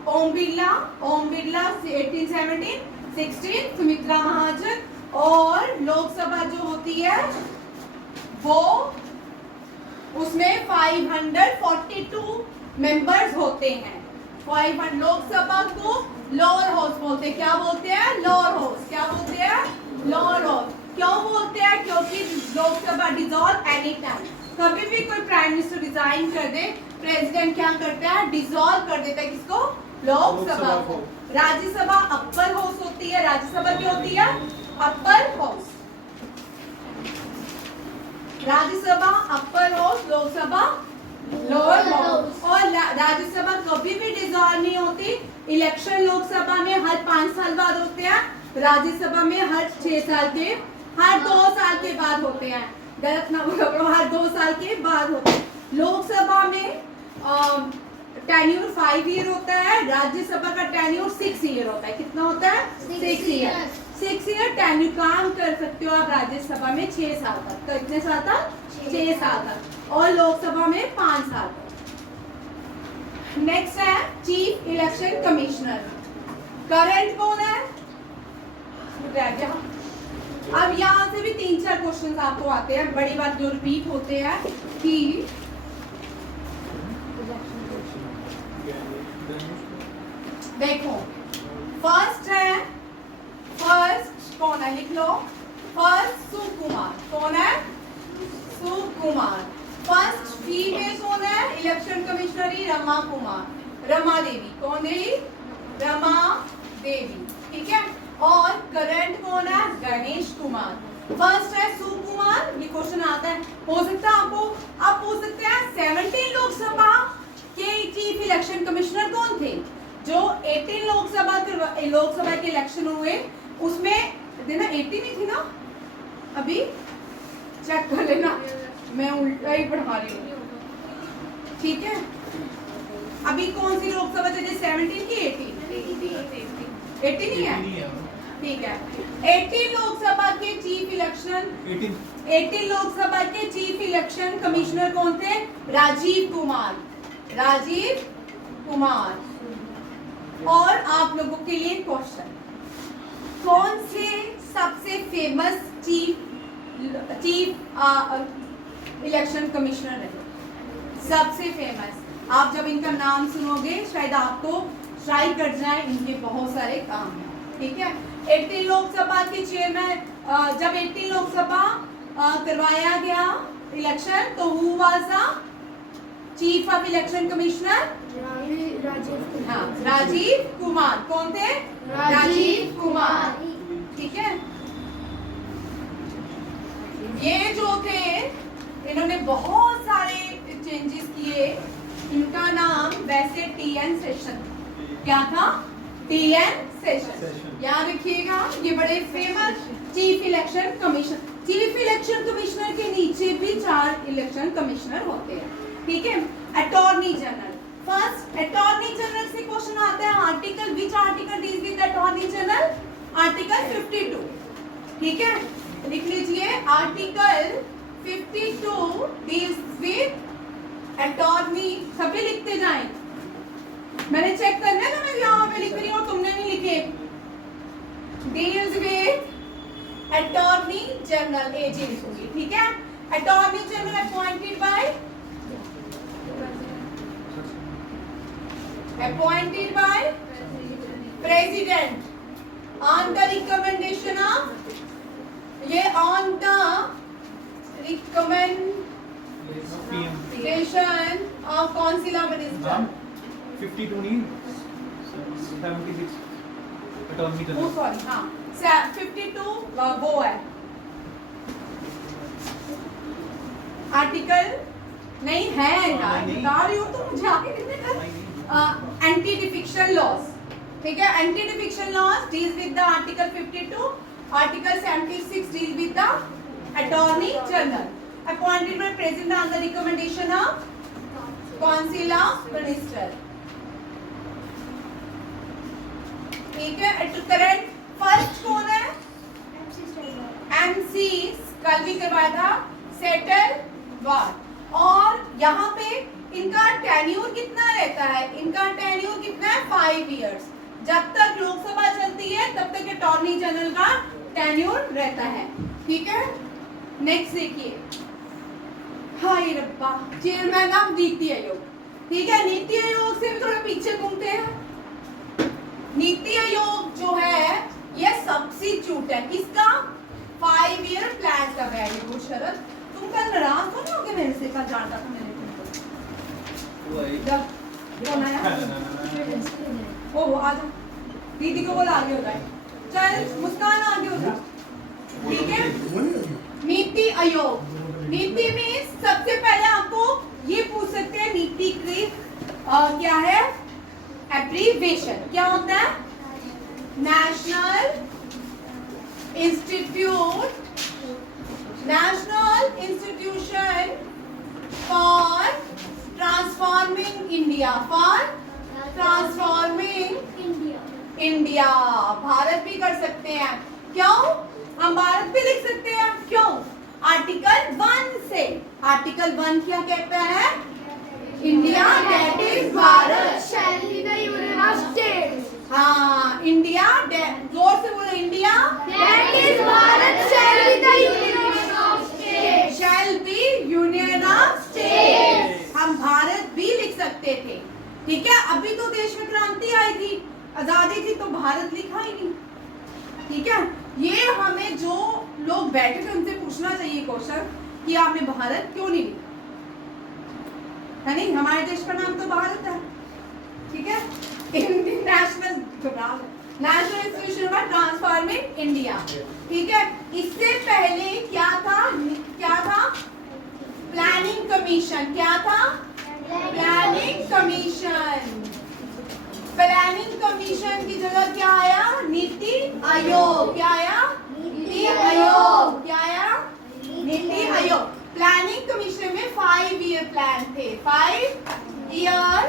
ओम बिरला 1817 16, सुमित्रा महाजन, और लोकसभा जो होती है वो उसमें 542 मेंबर्स होते हैं। 500 लोकसभा को लोअर हाउस बोलते हैं। क्या बोलते हैं? Lower house. क्या बोलते हैं? Lower house. क्यों बोलते हैं? क्योंकि लोकसभा डिसॉल्व एनी टाइम, कभी भी कोई प्राइम मिनिस्टर रिजाइन कर दे, प्रेसिडेंट क्या करता है? डिसॉल्व कर देता है। किसको? लोकसभा को। राज्यसभा अपर हाउस होती है। राज्यसभा क्या होती है? Upper house. Rajya Sabha upper house, Lok Sabha lower house. और राज्यसभा कभी भी डिसॉल्व नहीं होती। इलेक्शन लोकसभा में हर 5 साल बाद होते हैं, राज्यसभा में हर 6 साल के, हर 2 साल के बाद होते हैं। गलत ना बोलो, हर 2 साल के बाद होते हैं। लोकसभा में टेन्यूर 5 ईयर होता है, राज्यसभा का टेन्यूर 6 ईयर होता है। कितना होता है? 6 ईयर। 6 ईयर टेन्यूर काम कर सकते हो आप राज्यसभा में 6 साल तक। तो कितने साल तक? 6 साल तक। और लोकसभा में 5 साल तक। नेक्स्ट है चीफ इलेक्शन कमिश्नर। करंट कौन है? रह गया। अब यहाँ से भी 3-4 क्वेश्चन आपको आते हैं, बड़ी बात जो रिपीट होते हैं कि देखो, फर्स्ट कौन है? लिख लो। फर्स्ट सुकुमार। कौन है? सुकुमार। फर्स्ट फीमेल कौन है? इलेक्शन कमिश्नरी रमा कुमार, रमा देवी। कौन देवी? रमा देवी, ठीक है। और करंट कौन है? गणेश कुमार। फर्स्ट है सुकुमार, ये क्वेश्चन आता है, हो सकता है आपको, आप पूछ सकते हैं 17 लोकसभा के चीफ इलेक्शन कमिश्नर कौन थे? जो 18 लोकसभा के इलेक्शन हुए उसमें देना 18 ही थी ना, अभी चेक कर लेना, मैं उल्टा ही पढ़ा रही हूँ, ठीक है। अभी कौन सी लोकसभा चली? 17 की 18? 18 ही है, ठीक है। 18 लोकसभा के चीफ इलेक्शन 18 लोकसभा के चीफ इलेक्शन कमिश्नर कौन थे? राजीव कुमार। राजीव कुमार। और आप लोगों के लिए क्वेश्चन, कौन से सबसे फेमस चीफ इलेक्शन कमिश्नर है? सबसे फेमस, आप जब इनका नाम सुनोगे शायद आपको स्ट्राइक कर जाए, इनके बहुत सारे काम हैं, ठीक है। 18 लोकसभा के चेयरमैन, जब 18 लोकसभा करवाया गया इलेक्शन, तो who was the chief of election commissioner? Rajiv Kumar. कौन थे? राजीव कुमार, ठीक है। ये जो थे इन्होंने बहुत सारे चेंजेस किए। इनका नाम वैसे TN सेशन, क्या था? TN सेशन, याद रखिएगा। ये बड़े famous chief election commissioner. Chief election commissioner के नीचे भी 4 इलेक्शन कमिश्नर होते हैं, ठीक है। Attorney general, first attorney general से क्वेश्चन आता है, article, which article deals with attorney general? Article 52, ठीक है, लिख लीजिए। आर्टिकल 52 डील्स विद अटॉर्नी, सभी लिखते जाएं, मैंने चेक करना है ना, मैं यहाँ पे लिख रही हूँ, तुमने भी लिखे। Deals with attorney general agency होगी, ठीक है। Attorney general appointed by president on the recommendation of, ये on the recommendation of council of minister. 52 नहीं 76 अटॉर्नी जनरल, सॉरी, हाँ 52 वो है आर्टिकल, नहीं है यार, बता रही हूँ तो मुझे आगे एंटी डिफिक्शन लॉज, ठीक है। Anti defection laws deals with the article 52, article 76 deals with the attorney general appointed by president on the recommendation of council of minister, ठीक है। करंट फर्स्ट कौन है? MC, कल भी करवाया था, सेटल वार। और यहाँ पे इनका टेन्यूर कितना रहता है? इनका टेन्यूर कितना है? 5 इयर्स। जब तक लोकसभा चलती है तब तक अटॉर्नी जनरल का टेन्यूर रहता है। ठीक है, नेक्स्ट देखिए, हाय रब्बा, चेयरमैन ऑफ नीति आयोग। ठीक है, नीति आयोग से भी थोड़ा पीछे घूमते हैं। नीति आयोग जो है ये सब्स्टिट्यूट है किसका? 5 ईयर प्लान का। वेरी गुड शरद, तुम कल नाराज तो नहीं होगे मेरे से? कल जानता था मैंने तुमको। कौन आया? ओ आजा, दीदी को बोला आगे हो जाए। चल मुस्कान आगे हो जा। ठीक है, नीति आयोग। नीति में सबसे पहले आपको ये पूछ सकते हैं नीति की क्या है एब्रीविएशन, क्या होता है? National institution for transforming India, for transforming India. Bharat भी कर सकते हैं, क्यों? हम भारत भी लिख सकते हैं, क्यों? आर्टिकल 1 से। आर्टिकल 1 क्या कहता है? India that is Bharat shall be the union of states. हाँ, इंडिया, जोर से बोलो, India That is Bharat shall be the union of states. Shall be union of states. हम भारत भी लिख सकते थे। ठीक है, अभी तो देश में क्रांति आई थी, आजादी थी, तो भारत लिखा ही नहीं। ठीक है, ये हमें जो लोग बैठे थे उनसे पूछना चाहिए क्वेश्चन कि आपने भारत क्यों नहीं लिखा, है नहीं? हमारे देश का नाम तो भारत है। ठीक है, Indian national institution for transforming India. ठीक है, इससे पहले क्या था? Planning commission. क्या था? Planning commission. प्लानिंग कमीशन की जगह क्या आया? नीति आयोग। क्या आया? नीति आयोग। क्या आया? नीति आयोग। प्लानिंग कमीशन में 5 ईयर प्लान थे, 5 ईयर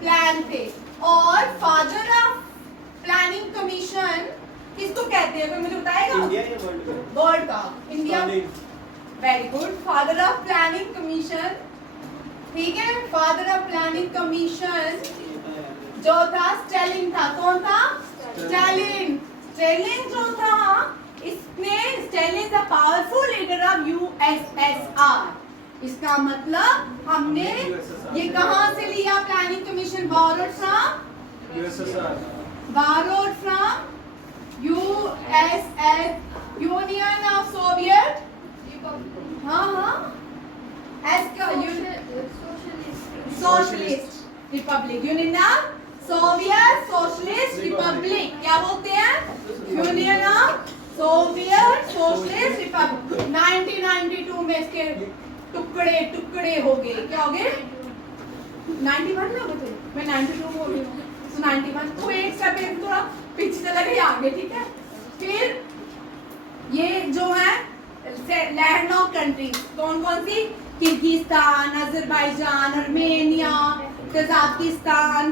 प्लान थे। और फादर ऑफ प्लानिंग कमीशन किसको कहते हैं? कोई मुझे बताएगा? इंडिया या वर्ल्ड का? वर्ल्ड का। India. Very good. Father of planning commission. ठीक है, फादर ऑफ प्लानिंग कमीशन जो था स्टेलिन था। कौन था? स्टेलिन। स्टेलिन जो था, इसने Stalin the powerful leader of USSR. इसका मतलब हमने ये कहां से लिया? Planning commission borrowed from USSR, borrowed from USS, union of Soviet. हाँ, एस का socialist Republic, union of Soviet socialist Republic. क्या बोलते हैं? Union of Soviet socialist Republic. 1992 में इसके टुकड़े टुकड़े हो गए। क्या हो गए? 91 में हो गए थे, मैं 92 में हो गई हूँ, तो 91 तो एक स्टेप थोड़ा पीछे चला गया आगे। ठीक है, फिर ये जो है लैंड ऑफ कंट्रीज कौन कौन सी? किर्गिस्तान, अजरबैजान, आर्मेनिया, कजाकिस्तान,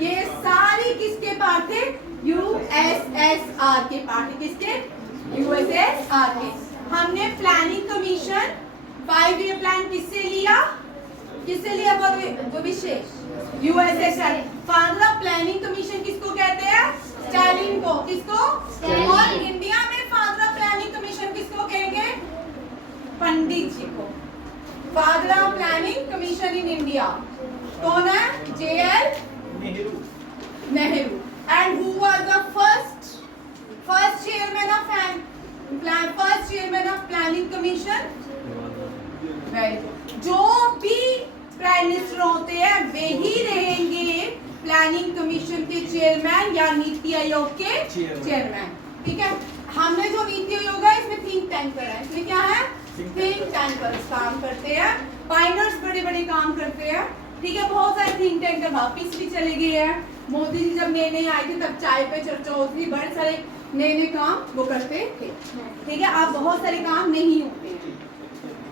ये सारी किसके पार्ट थे? यूएसएसआर के पार्ट थे। किसके? यूएसएसआर के। हमने प्लानिंग कमीशन 5 ईयर प्लान किससे लिया? विशेष USSR. Father of planning commission किसको कहते हैं? स्टालिन को। किसको? और इंडिया में फादर ऑफ प्लानिंग कमीशन किसको कहेंगे? पंडित जी को। Father of planning commission in India कौन है? JL Nehru. And who was the first chairman of planning commission? Very good. जो भी प्राइम मिनिस्टर होते हैं वे ही रहेंगे प्लानिंग कमीशन के चेयरमैन या नीति आयोग के चेयरमैन। ठीक है, हमने जो नीति आयोग है इसमें थिंक टैंकर है। इसमें क्या है? थिंक टैंकर्स काम करते हैं, फाइनर्स बड़े बड़े काम करते हैं। ठीक है, बहुत सारे थिंक टैंकर वापिस भी चले गए हैं। मोदी जी जब नए नए आए थे तब चाय पे चर्चा होती थी, बड़े सारे नए काम वो करते थे। ठीक है, अब बहुत सारे काम नहीं होते हैं।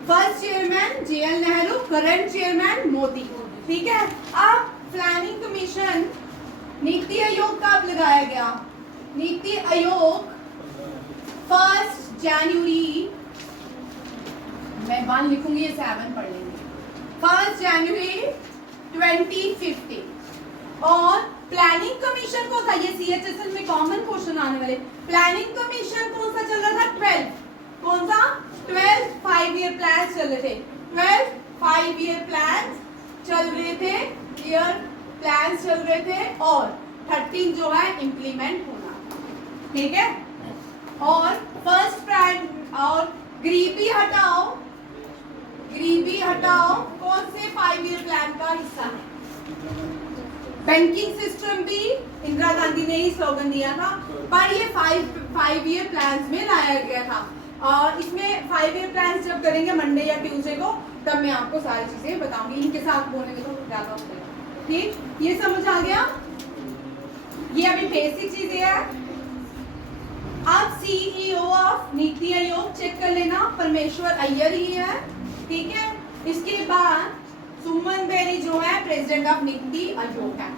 First chairman JL Nehru, current chairman Modi. ठीक है, अब प्लानिंग कमीशन नीति आयोग कब लगाया गया? नीति आयोग 1 जनवरी, मैं 1 लिखूंगी, ये 7 पढ़ लेंगे। 1 जनवरी 2050। और प्लानिंग कमीशन को था, ये CHSL में कॉमन क्वेश्चन आने वाले। प्लानिंग कमीशन कौन सा चल रहा था? 12 कौन सा? 12 5 ईयर प्लान चल रहे थे। 12 5 ईयर प्लान चल रहे थे, ईयर प्लान चल रहे थे, और 13 जो है इम्प्लीमेंट होना। ठीक है। और फर्स्ट प्राइम और गरीबी हटाओ, गरीबी हटाओ कौन से 5 ईयर प्लान का हिस्सा है? बैंकिंग सिस्टम भी इंदिरा गांधी ने ही स्लोगन दिया था, पर ये 5 ईयर प्लान्स में लाया गया था। और इसमें 5 ईयर प्लान्स जब करेंगे मंडे या ट्यूसडे को, तब मैं आपको सारी चीजें बताऊंगी। इनके साथ बोलने में तो ज्यादा हो जाएगा। ठीक, ये समझ आ गया? ये अभी बेसिक चीजें हैं। अब CEO of NITI Aayog check कर लेना, परमेश्वर अय्यर ही है। ठीक है। इसके बाद सुमन बेरी जो है प्रेसिडेंट ऑफ नीति आयोग है,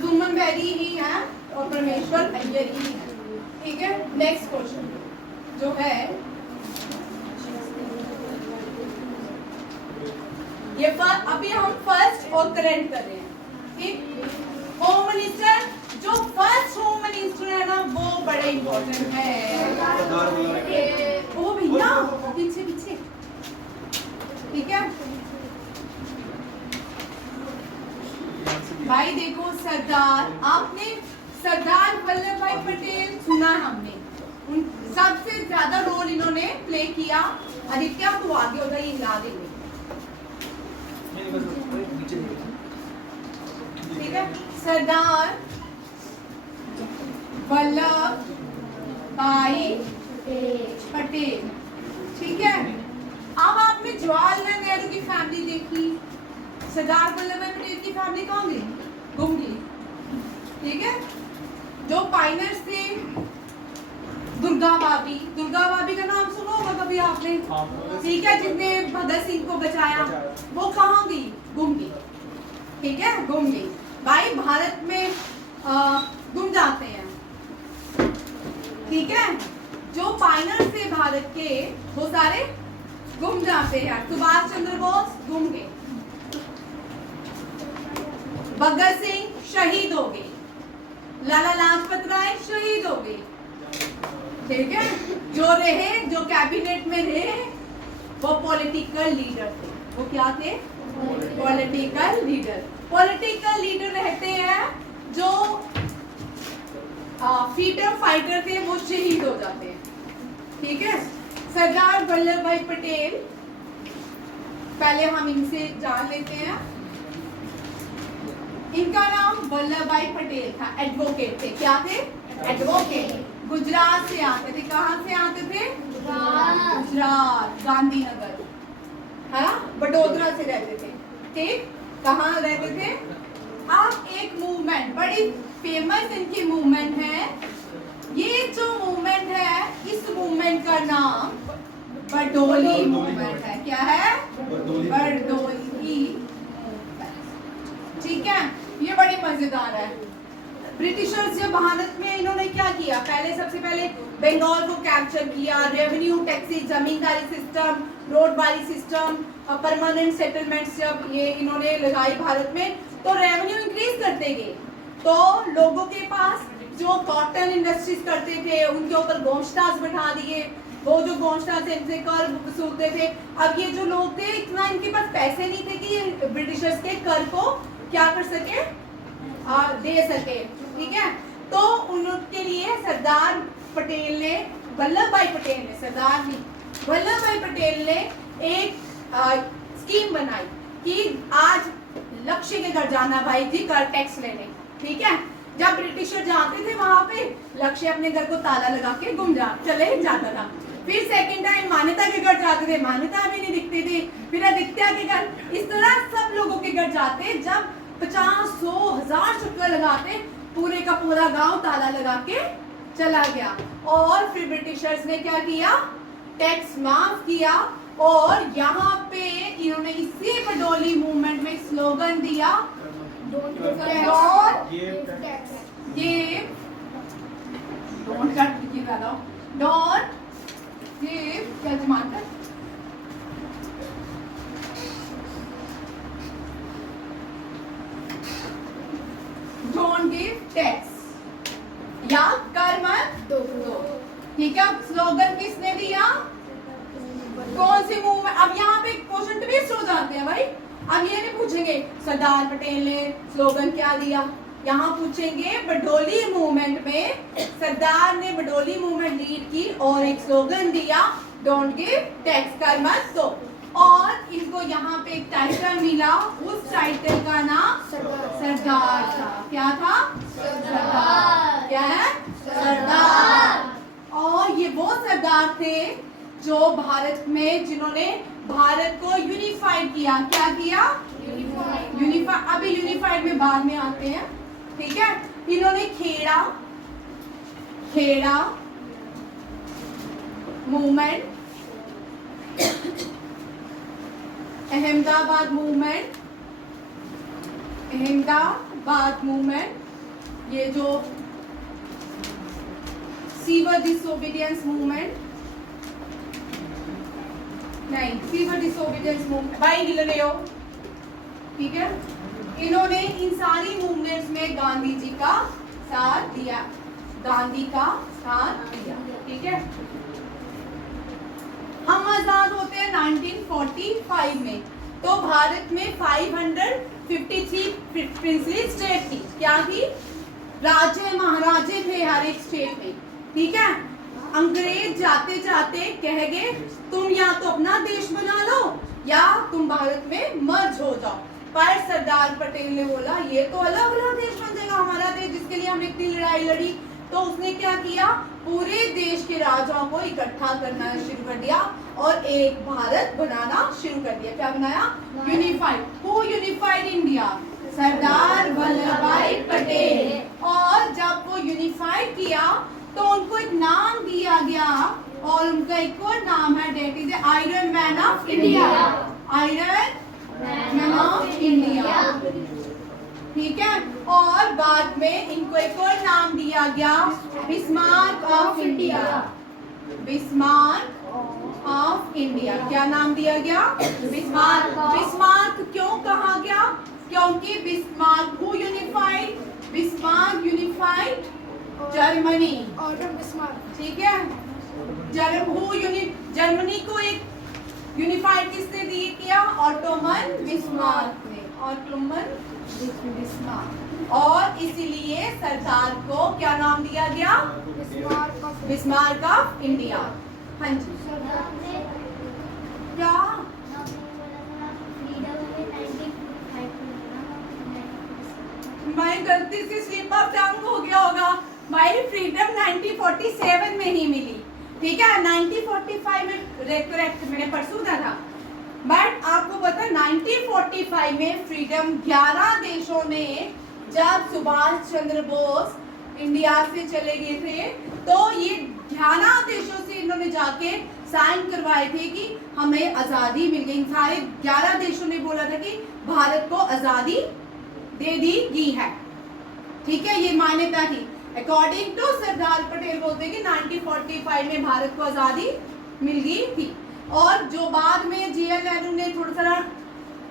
सुमन बेरी ही है और परमेश्वर अय्यर ही है। ठीक है। नेक्स्ट क्वेश्चन जो है ये अभी हम फर्स्ट और करंट कर रहे हैं। ठीक। होम मिनिस्टर, जो फर्स्ट होम मिनिस्टर है ना, वो बड़े इम्पोर्टेंट है। वो भैया पीछे पीछे। ठीक है भाई, देखो सरदार, आपने सरदार वल्लभ भाई पटेल सुना है हमने, उन सबसे ज्यादा रोल इन्होंने प्ले किया। आदित्य तो आगे होता, ये हिला देंगे। ठीक है। सरदार वल्लभ भाई पटेल। ठीक है। अब आपने जवाहरलाल नेहरू की फैमिली देखी, सरदार वल्लभ भाई पटेल की फैमिली कहाँ गई? गुम गई। ठीक है। जो पाइनर्स थे, दुर्गा भाभी, दुर्गा भाभी का नाम सुना होगा कभी आपने? ठीक है। जिसने भगत सिंह को बचाया, वो कहाँ गई? गुम गई। ठीक है, गुम गई। भाई भारत में गुम जाते हैं। ठीक है। जो पाइनर्स थे भारत के, वो सारे गुम जाते हैं। सुभाष चंद्र बोस गुम गए, भगत सिंह शहीद हो गए, लाला लाजपत राय शहीद हो गए। ठीक है। जो रहे, जो कैबिनेट में रहे, वो पॉलिटिकल लीडर थे। वो क्या थे? Political leader. पॉलिटिकल लीडर रहते हैं जो फ्रीडम फाइटर थे, वो शहीद हो जाते हैं। ठीक है। सरदार वल्लभ भाई पटेल, पहले हम इनसे जान लेते हैं। इनका नाम वल्लभ भाई पटेल था, एडवोकेट थे। क्या थे? एडवोकेट। गुजरात से आते थे। कहाँ से आते थे? गुजरात, गांधीनगर, है ना, बड़ोदरा से रहते थे। ठीक। कहाँ रहते थे? अब एक मूवमेंट, बड़ी फेमस इनकी मूवमेंट है। ये जो मूवमेंट है, इस मूवमेंट का नाम बरडोली मूवमेंट है। क्या है? बरडोली। ठीक है। ये बड़ी मजेदार है। ब्रिटिशर्स जब भारत में, इन्होंने क्या किया? पहले सबसे पहले बंगाल को कैप्चर किया, रेवेन्यू टैक्सेस, जमींदारी सिस्टम, रोडबारी सिस्टम, परमानेंट सेटलमेंट्स जब ये इन्होंने लगाई भारत में, तो रेवेन्यू इंक्रीज करते गए। तो लोगों के पास जो कॉटन इंडस्ट्रीज करते थे, उनके ऊपर गोश्तास बढ़ा दिए। वो जो गोश्तास इनसे कर वसूलते थे। अब ये जो लोग थे, इतना इनके पास पैसे नहीं थे कि ब्रिटिशर्स के कर को क्या कर सके, दे सके। ठीक है। तो उनके लिए सरदार पटेल ने, वल्लभ भाई पटेल ने, सरदार नहीं, वल्लभ भाई पटेल ने एक स्कीम बनाई कि आज लक्ष्य के घर जाना भाई जी कर टैक्स लेने। ठीक है। जब ब्रिटिशर जाते थे वहां पे, लक्ष्य अपने घर को ताला लगा के चले जाता था। फिर सेकंड टाइम मान्यता के घर जाते थे, मान्यता भी नहीं दिखती थी। फिर आदित्य के घर, इस तरह सब लोगों के घर जाते। जब 50, 100, 1000 चक्कर लगाते, पूरे का पूरा गांव ताला लगा के चला गया। और फिर ब्रिटिशर्स ने क्या किया? टैक्स माफ किया। और यहाँ पे इन्होंने इसी बरडोली मूवमेंट में स्लोगन दिया, डोंट गिव, क्या जमानत? टैक्स या कर मत दो। ठीक है, स्लोगन किसने दिया? कौन सी मूवमेंट? अब यहाँ पे क्वेश्चन ट्विस्ट हो जाते हैं भाई। अब ये नहीं पूछेंगे सरदार पटेल ने स्लोगन क्या दिया, यहाँ पूछेंगे बडोली मूवमेंट में सरदार ने बडोली मूवमेंट लीड की और एक स्लोगन दिया, डोंट गिव टैक्स, कर मत दो। और इनको यहाँ पे एक टाइटल मिला, उस टाइटल का नाम सरदार था। क्या था? सरदार। क्या है? सरदार। और ये वो सरदार थे जो भारत में, जिन्होंने भारत को यूनिफाइड किया। क्या किया? यूनिफाइड। अभी यूनिफाइड में बाद में आते हैं, ठीक है। इन्होंने खेड़ा मूवमेंट, अहमदाबाद मूवमेंट, ये जो सिविल डिसोबीडियंस मूवमेंट, नहीं सिविल डिसोबीडियंस मूवमेंट, भाई हिल रहे हो, ठीक है। इन्होंने इन सारी मूवमेंट्स में गांधी जी का साथ दिया, ठीक है। हम आजाद होते हैं 1945 में, तो भारत में 553 प्रिंसली स्टेट थी। क्या थी? राजे महाराजे थे हर एक स्टेट में, ठीक है। अंग्रेज जाते जाते कह गए तुम या तो अपना देश बना लो या तुम भारत में मर्ज हो जाओ। पर सरदार पटेल ने बोला ये तो अलग अलग देश बन जाएगा हमारा देश, जिसके लिए हमने इतनी लड़ाई लड़ी। तो उसने क्या किया? पूरे देश के राजाओं को इकट्ठा करना शुरू कर दिया और एक भारत बनाना शुरू कर दिया। क्या बनाया? Unified. Who unified India? Sardar Vallabh भाई पटेल। और जब वो यूनिफाइड किया तो उनको एक नाम दिया गया और उनका एक और नाम है, that is iron man of India. Iron man of India, ठीक है। और बाद में इनको एक और नाम दिया गया, Bismarck of India. Bismarck of India. क्या नाम दिया गया? बिस्मार्क। बिस्मार्क क्यों कहा गया? क्योंकि Bismarck who unified? Bismarck unified Germany, ठीक है। जर्मनी को एक यूनिफाइड किसने किया? ऑटोमन बिस्मार्क ने। Ottoman Bismarck. और इसीलिए सरदार को क्या नाम दिया गया? Bismarck of India. हाँ जी, क्या मैं गलती से स्लिप ऑफ टंग हो गया होगा। भाई फ्रीडम 1947 में ही मिली, ठीक है। 1945 में करेक्ट मैंने परसों था, बट आपको पता है 1945 में फ्रीडम 11 देशों ने, जब सुभाष चंद्र बोस इंडिया से चले गए थे तो ये 11 देशों से इन्होंने जाके साइन करवाए थे कि हमें आजादी मिल गई। सारे 11 देशों ने बोला था कि भारत को आजादी दे दी गई है, ठीक है। ये मान्यता थी। अकॉर्डिंग टू सरदार पटेल बोलते हैं कि 1945 में भारत को आजादी मिल गई थी। और जो बाद में जीएल नेहरू ने थोड़ा सा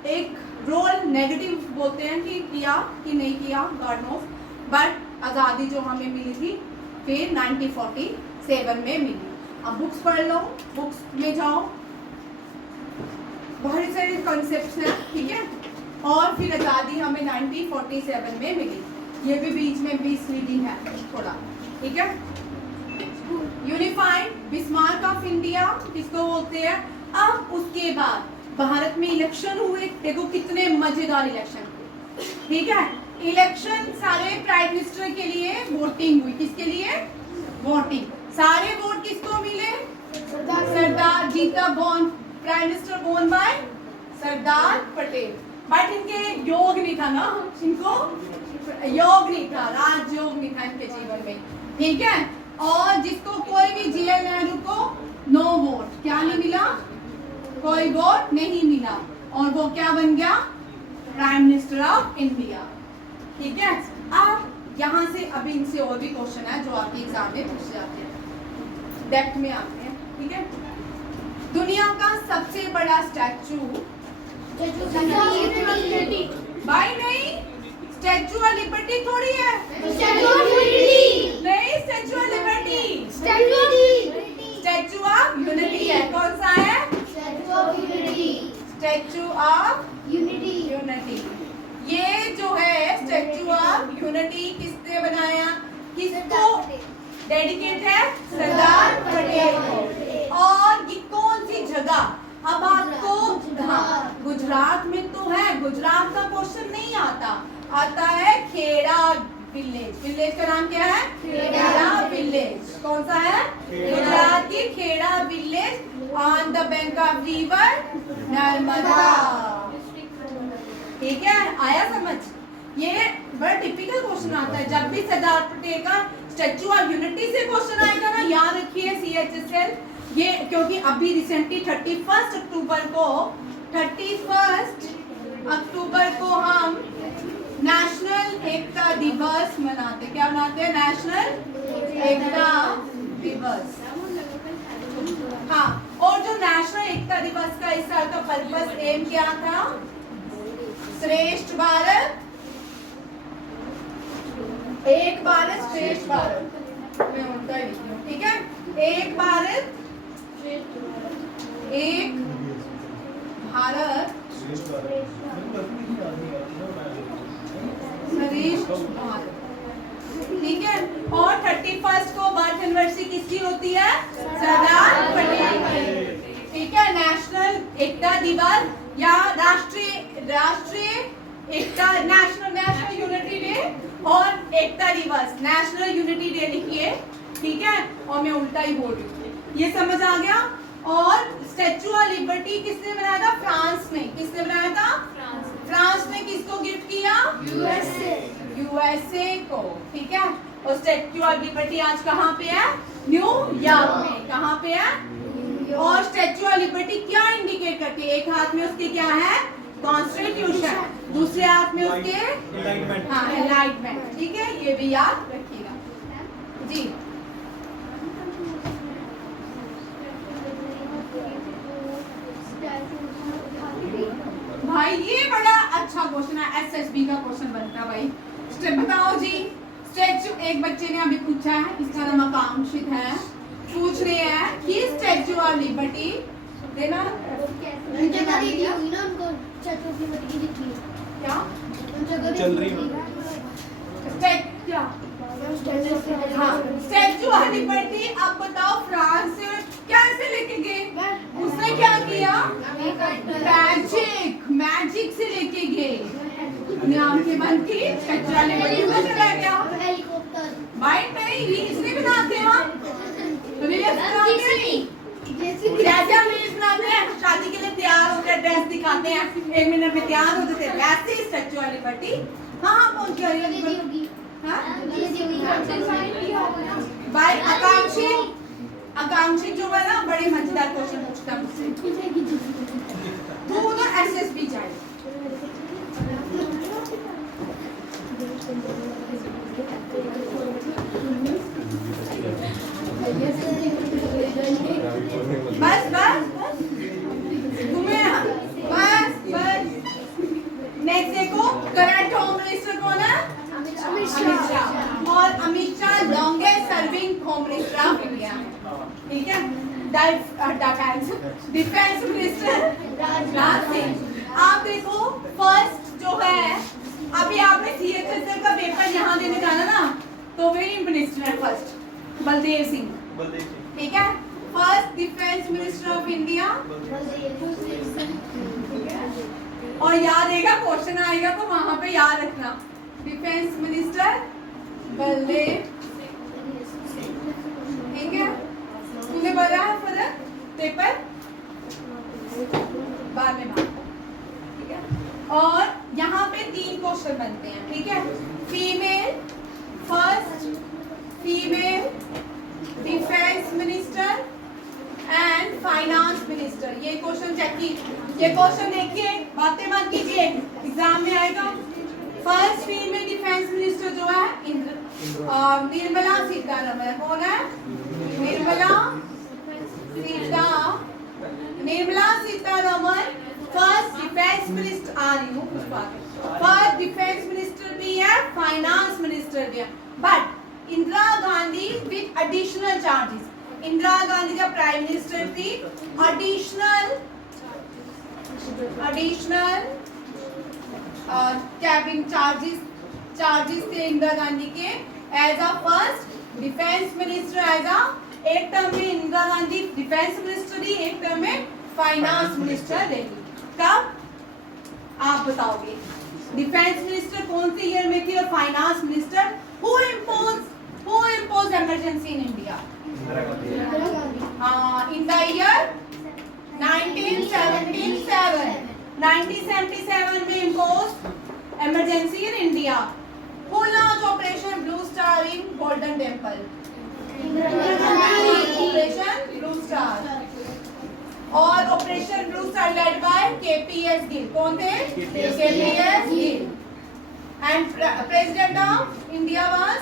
एक रोल नेगेटिव बोलते हैं कि किया कि नहीं किया, गॉड नोस, बट आजादी जो हमें मिली थी फिर 1947 में मिली। अब बुक्स पढ़ लो, बुक्स में जाओ, बहुत सारे कॉन्सेप्ट्स हैं, ठीक है। और फिर आजादी हमें 1947 में मिली। ये भी बीच में भी स्लीडिंग है थोड़ा, ठीक है। यूनिफाइड बिस्मार्क ऑफ इंडिया किसको बोलते हैं? अब उसके बाद भारत में इलेक्शन हुए, देखो कितने मजेदार इलेक्शन हुए, ठीक है। इलेक्शन सारे प्राइम मिनिस्टर के लिए वोटिंग हुई। किसके लिए? वोटिंग। सारे वोट किसको मिले? सरदार जीता, born prime minister born by Sardar Patel. But इनके योग नहीं था ना, इनको योग नहीं था, राजयोग नहीं था इनके जीवन में, ठीक है। और जिसको कोई भी जीएल नेहरू को नो वोट, क्या नहीं मिला? कोई वोट नहीं मिला और वो क्या बन गया? प्राइम मिनिस्टर ऑफ इंडिया, ठीक है। अब यहाँ से अभी इनसे और भी क्वेश्चन है जो आपके एग्जाम में पूछे जाते हैं, डेप्थ में आते हैं, ठीक है। दुनिया का सबसे बड़ा स्टैचू, भाई नहीं, स्टैचू ऑफ लिबर्टी थोड़ी है, स्टैचू ऑफ यूनिटी, नहीं statue of liberty, statue of unity, statue of unity है। कौन सा है? Statue of unity, statue of unity, unity. ये जो है स्टैचू ऑफ यूनिटी किसने बनाया, किसको डेडिकेट है? सरदार पटेल को। और ये कौन सी जगह? अब आपको हाँ, गुजरात में तो है, गुजरात का क्वेश्चन नहीं आता, आता है खेड़ा विलेज। विलेज का नाम क्या है? खेड़ा विलेज। कौन सा है? गुजरात की Kheda village on the bank of river Narmada. ठीक है, आया समझ? ये बड़ा टिपिकल क्वेश्चन आता है जब भी सरदार पटेल का स्टैचू ऑफ यूनिटी से क्वेश्चन आएगा ना, याद रखिए CHSL ये, क्योंकि अभी रिसेंटली 31 अक्टूबर को हम नेशनल एकता दिवस मनाते। क्या मनाते हैं? नेशनल एकता दिवस। हाँ, और जो नेशनल एकता दिवस का इस साल का पर्पस एम क्या था? श्रेष्ठ भारत, एक भारत श्रेष्ठ भारत। मैं उल्टा ही लिखी हूँ, ठीक है? एक भारत, एक भारत श्रेष्ठ भारत, ठीक है? और 31 को बर्थ एनिवर्सरी किसकी होती है? सरदार पटेल की, ठीक है? नेशनल एकता दिवस या राष्ट्रीय एकता, नेशनल यूनिटी डे और एकता दिवस, नेशनल यूनिटी डे लिखिए, ठीक है? और मैं उल्टा ही बोल रही हूँ, ये समझ आ गया? और स्टैचू ऑफ लिबर्टी किसने बनाया था? फ्रांस ने। किसने बनाया था? फ्रांस ने किसको गिफ्ट किया? यूएसए को, ठीक है? और स्टैचू ऑफ लिबर्टी आज कहाँ पे है? न्यूयॉर्क में। कहाँ पे है? और स्टैचू ऑफ लिबर्टी क्या इंडिकेट करती है? एक हाथ में उसके क्या है? कॉन्स्टिट्यूशन, दूसरे हाथ में उसके हाँ एनलाइटमेंट, ठीक है? ये भी याद रखिएगा जी। भाई ये बड़ा अच्छा क्वेश्चन है, SSB का क्वेश्चन बनता है भाई। स्टेप बताओ जी। स्टैचू, एक बच्चे ने अभी पूछा है, इसका नाम आकांक्षित है, पूछ रहे हैं कि स्टैचू ऑफ लिबर्टी देना क्या चल रही क्या? हाँ, स्टैचू ऑफ लिबर्टी। अब बताओ फ्रांस से कैसे लेके गए? उसने क्या किया? मैजिक से लेके गए। नाम के बंद की स्टैचू ऑफ लिबर्टी में चला गया। भाई नहीं, इसलिए बनाते हैं हम, रील्स बनाते हैं। जैसे हम रील्स बनाते हैं, शादी के लिए तैयार होकर ड्रेस दिखाते हैं, 1 मिनट में तैयार हो जाते हैं, वैसे ही स्टैचू ऑफ लिबर्टी। हाँ पहुंच गई। भाई आकांक्षी जो है ना, बड़े मजेदार क्वेश्चन पूछता है मुझसे। तू ना SSB जाए। बस तुम्हें बस नेक्स्ट देखो, करंट होम मिनिस्टर कौन है? अमित शाह। और Amit Shah longest serving home minister of India है, ठीक है? Defence minister Rajnath Singh. आप देखो फर्स्ट जो है, अभी आपने CHSL का पेपर यहाँ देने जाना ना, तो वही मिनिस्टर है फर्स्ट, बलदेव सिंह, ठीक है? First defence minister of India. और याद रहेगा, क्वेश्चन आएगा तो वहां पे याद रखना, डिफेंस मिनिस्टर बलदेव, ठीक है? तूने बोला है फर्दर पेपर बाद में बात, ठीक है? और यहाँ पे 3 क्वेश्चन बनते हैं, ठीक है? First female defence minister and finance minister. ये क्वेश्चन चेक कीजिए, ये क्वेश्चन देखिए, बातें मत कीजिए, एग्जाम में आएगा। फर्स्ट फीमेल डिफेंस मिनिस्टर जो है निर्मला सीतारमण। कौन है? Nirmala Sitharaman first defence minister. आ रही हूँ कुछ बात। फर्स्ट डिफेंस मिनिस्टर भी फाइनेंस मिनिस्टर भी हैं, but Indira Gandhi with additional charges. Indira Gandhi जब प्राइम मिनिस्टर थी, एडिशनल कैबिन चार्जेस थे इंदिरा गांधी के। As a first defence minister, as a एक टर्म में इंदिरा गांधी डिफेंस मिनिस्टर थी, एक टर्म में फाइनेंस मिनिस्टर रही। कब आप बताओगे? डिफेंस मिनिस्टर कौन से ईयर में थी और finance minister? Who impose emergency in India? In the year 1977 में impose emergency in India. Who launch Operation Blue Star in Golden Temple? Operation Blue Star. और Operation Blue Star led by KPS Gill. कौन थे? KPS Gill. And president of India was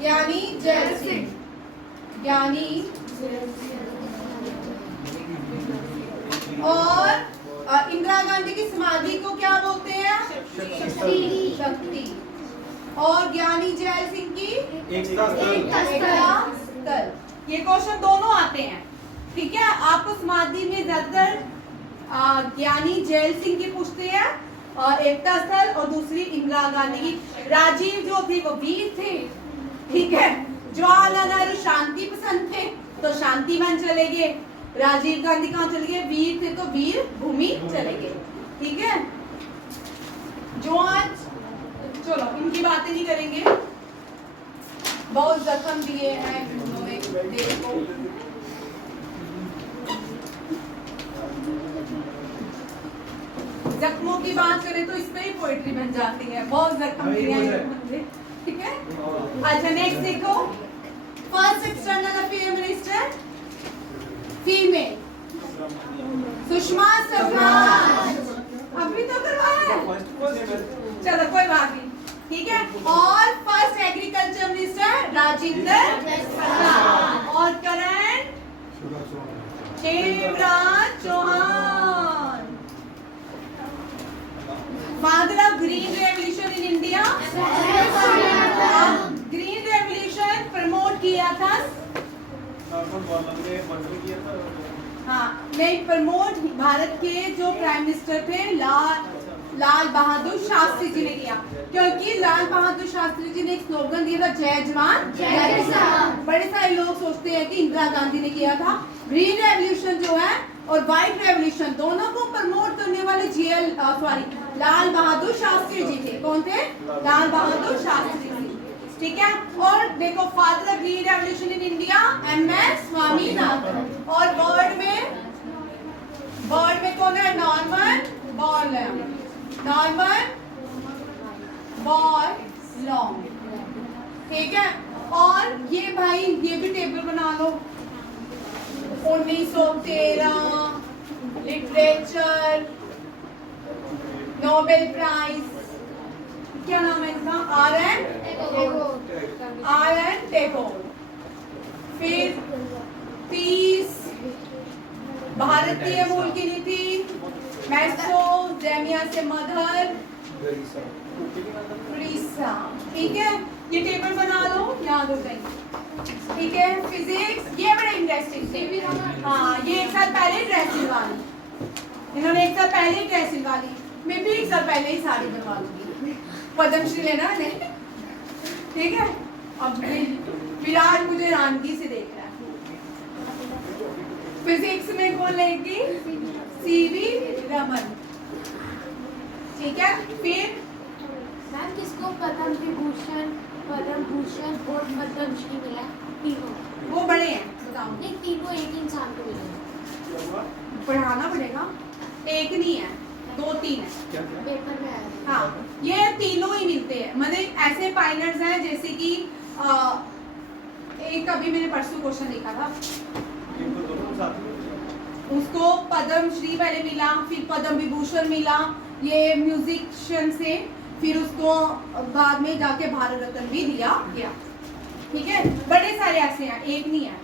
Giani Zail Singh. और इंदिरा गांधी की समाधि को क्या बोलते हैं? शक्ति। और ज्ञानी जैल सिंह की एकता स्थल। ये क्वेश्चन दोनों आते हैं, ठीक है। आपको समाधि में ज्यादातर ज्ञानी जैल सिंह की पूछते हैं और एकता स्थल, और दूसरी इंदिरा गांधी की। राजीव जो थे वो वीर थे, ठीक है। जवाहरलाल नेहरू शांति पसंद थे तो शांति वन चले गए। राजीव गांधी कहाँ चले गए? वीर थे तो वीर भूमि चले गए, ठीक है। जो आज चलो इनकी बातें नहीं करेंगे, बहुत जख्म दिए हैं उन्होंने देश को। जख्मों की बात करें तो इस पे ही पोएट्री बन जाती है, बहुत जख्म दिए हैं, ठीक है। अच्छा नेक्स्ट देखो, first external affair minister female Sushma Swaraj. अभी तो करवाया है, चलो कोई बात नहीं, ठीक है। और first agriculture minister Rajendra Prasad. और current Shivraj Chouhan. Father of green revolution in India. Green revolution promote किया था, हाँ नहीं, प्रमोट भारत के जो प्राइम मिनिस्टर थे लाल बहादुर शास्त्री जी ने किया, क्योंकि लाल बहादुर शास्त्री जी ने एक स्लोगन दिया था, जय जवान जय किसान। बड़े सारे लोग सोचते हैं कि इंदिरा गांधी ने किया था। ग्रीन रेवोल्यूशन जो है और व्हाइट रेवोल्यूशन दोनों को प्रमोट करने वाले लाल बहादुर शास्त्री जी थे। कौन थे? लाल बहादुर शास्त्री जी, ठीक है। और देखो father of green revolution in India MS Swaminathan. और वर्ड में कौन है? नॉर्मन बोरलॉग, ठीक है। और ये भाई ये भी टेबल बना लो। 1913 लिटरेचर नोबेल प्राइज, क्या नाम है इसका? R N Tagore. फिर पीस, भारतीय मूल की नीति, मेसोपोटामिया से मगध, उड़ीसा, ठीक है। ये टेबल बना लो, याद हो जाएंगे, ठीक है। फिजिक्स, ये बड़ा इंटरेस्टिंग, हाँ ये एक साल पहले ड्रेस सिलवा ली इन्होंने, एक साल पहले ड्रेस सिलवा ली। मैं भी एक साल पहले ही साड़ी बनवा लूंगी, पद्मश्री लेना है, ठीक है। अब विराट मुझे रानगी से देख रहा है। फिजिक्स में कौन लेगी? सीवी रमन, ठीक है। फिर मैम किसको पद्म विभूषण, पद्म भूषण और पद्मश्री मिला? तीनों। वो बड़े हैं, बताओ। नहीं तीनों एक इंसान को मिला। पढ़ाना पड़ेगा, एक नहीं है, 2-3 है। पेपर में आया। हाँ ये तीनों ही मिलते हैं, मतलब ऐसे पाइलट्स हैं जैसे कि एक अभी मैंने परसों क्वेश्चन देखा था, उसको पद्म श्री पहले मिला, फिर पद्म विभूषण मिला ये म्यूजिशियन से, फिर उसको बाद में जाके भारत रत्न भी दिया गया, ठीक है। बड़े सारे ऐसे हैं, एक नहीं है।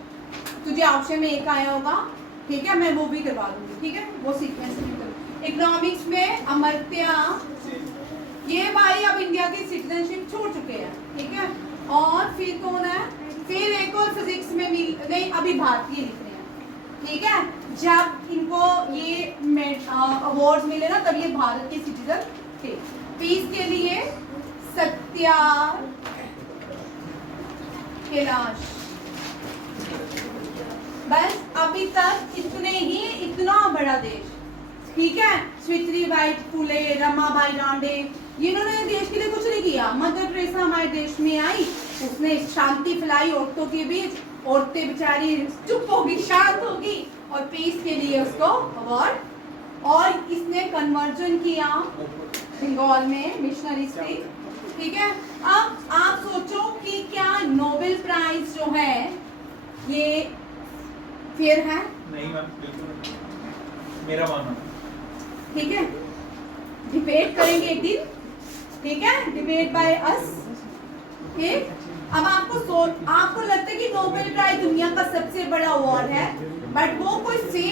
तुझे ऑप्शन में एक आया होगा, ठीक है, मैं वो भी करवा दूंगी, ठीक है, वो सीक्वेंस में। इकोनॉमिक्स में अमर्त्य ये भाई अब इंडिया की सिटीजनशिप छोड़ चुके हैं, ठीक है। और फिर कौन है, फिर एक और फिजिक्स में मिल नहीं, अभी भारतीय लिख रहे हैं, ठीक है। जब इनको ये अवार्ड मिले ना तब ये भारत के सिटीजन थे। पीस के लिए सत्या कैलाश। बस अभी तक इतने ही, इतना बड़ा देश, ठीक है। सावित्रीबाई फुले, रमाबाई रांडे, इन्होंने देश के लिए कुछ नहीं किया। मदर टेरेसा हमारे देश में आई, उसने शांति फैलाई औरतों के बीच, औरतें बेचारी चुप होगी, शांत होगी, और पीस के लिए उसको अवार्ड। और इसने कन्वर्जन किया बंगाल में, मिशनरी से, ठीक है। अब आप सोचो कि क्या नोबेल प्राइज जो है ये फेयर है? नहीं मैम, बिल्कुल नहीं। मेरा मानना, ठीक है। डिबेट करेंगे एक दिन, ठीक है, डिबेट बाय अस, ठीक। अब आपको लगता है कि नोबेल प्राइज दुनिया का सबसे बड़ा अवार्ड है, बट वो कोई से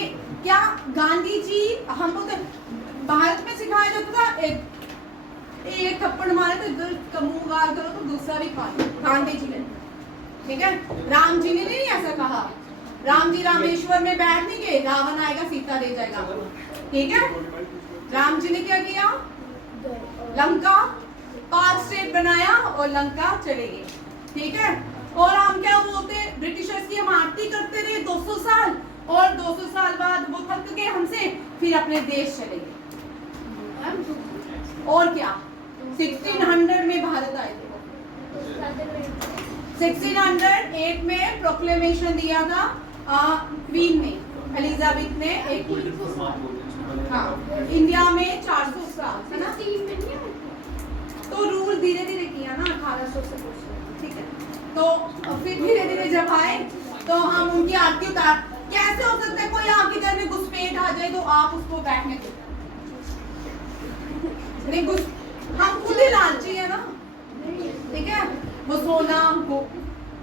क्या गांधी जी हमको तो भारत में सिखाया जाता था, एक थप्पड़ मारे तो इधर मुंह गाल करो तो दूसरा भी खा लो, गांधी जी ने, ठीक है। राम जी ने नहीं ऐसा कहा, राम जी रामेश्वर में बैठ नहीं गए, रावण आएगा सीता ले जाएगा, ठीक है। राम जी ने क्या किया, लंका 5 स्टेट बनाया और लंका चले गए, ठीक है। और हम क्या बोलते, ब्रिटिशर्स की हम आरती करते रहे 200 साल, और 200 साल बाद वो थक गए हमसे, फिर अपने देश चले गए। और क्या 1600 में भारत आए थे, 1608 में प्रोक्लेमेशन दिया था क्वीन ने, एलिजाबेथ ने, एक हाँ, इंडिया में 400 साल है ना, तो रूल धीरे धीरे किया ना 1800 से कुछ, ठीक है। तो फिर धीरे धीरे जब आए तो हम उनकी आरती उतार, कैसे हो सकता है कोई आपके घर में घुसपैठ आ जाए तो आप उसको बैठने दो, नहीं घुस, हम खुद ही लालची है ना, ठीक है। वो सोना वो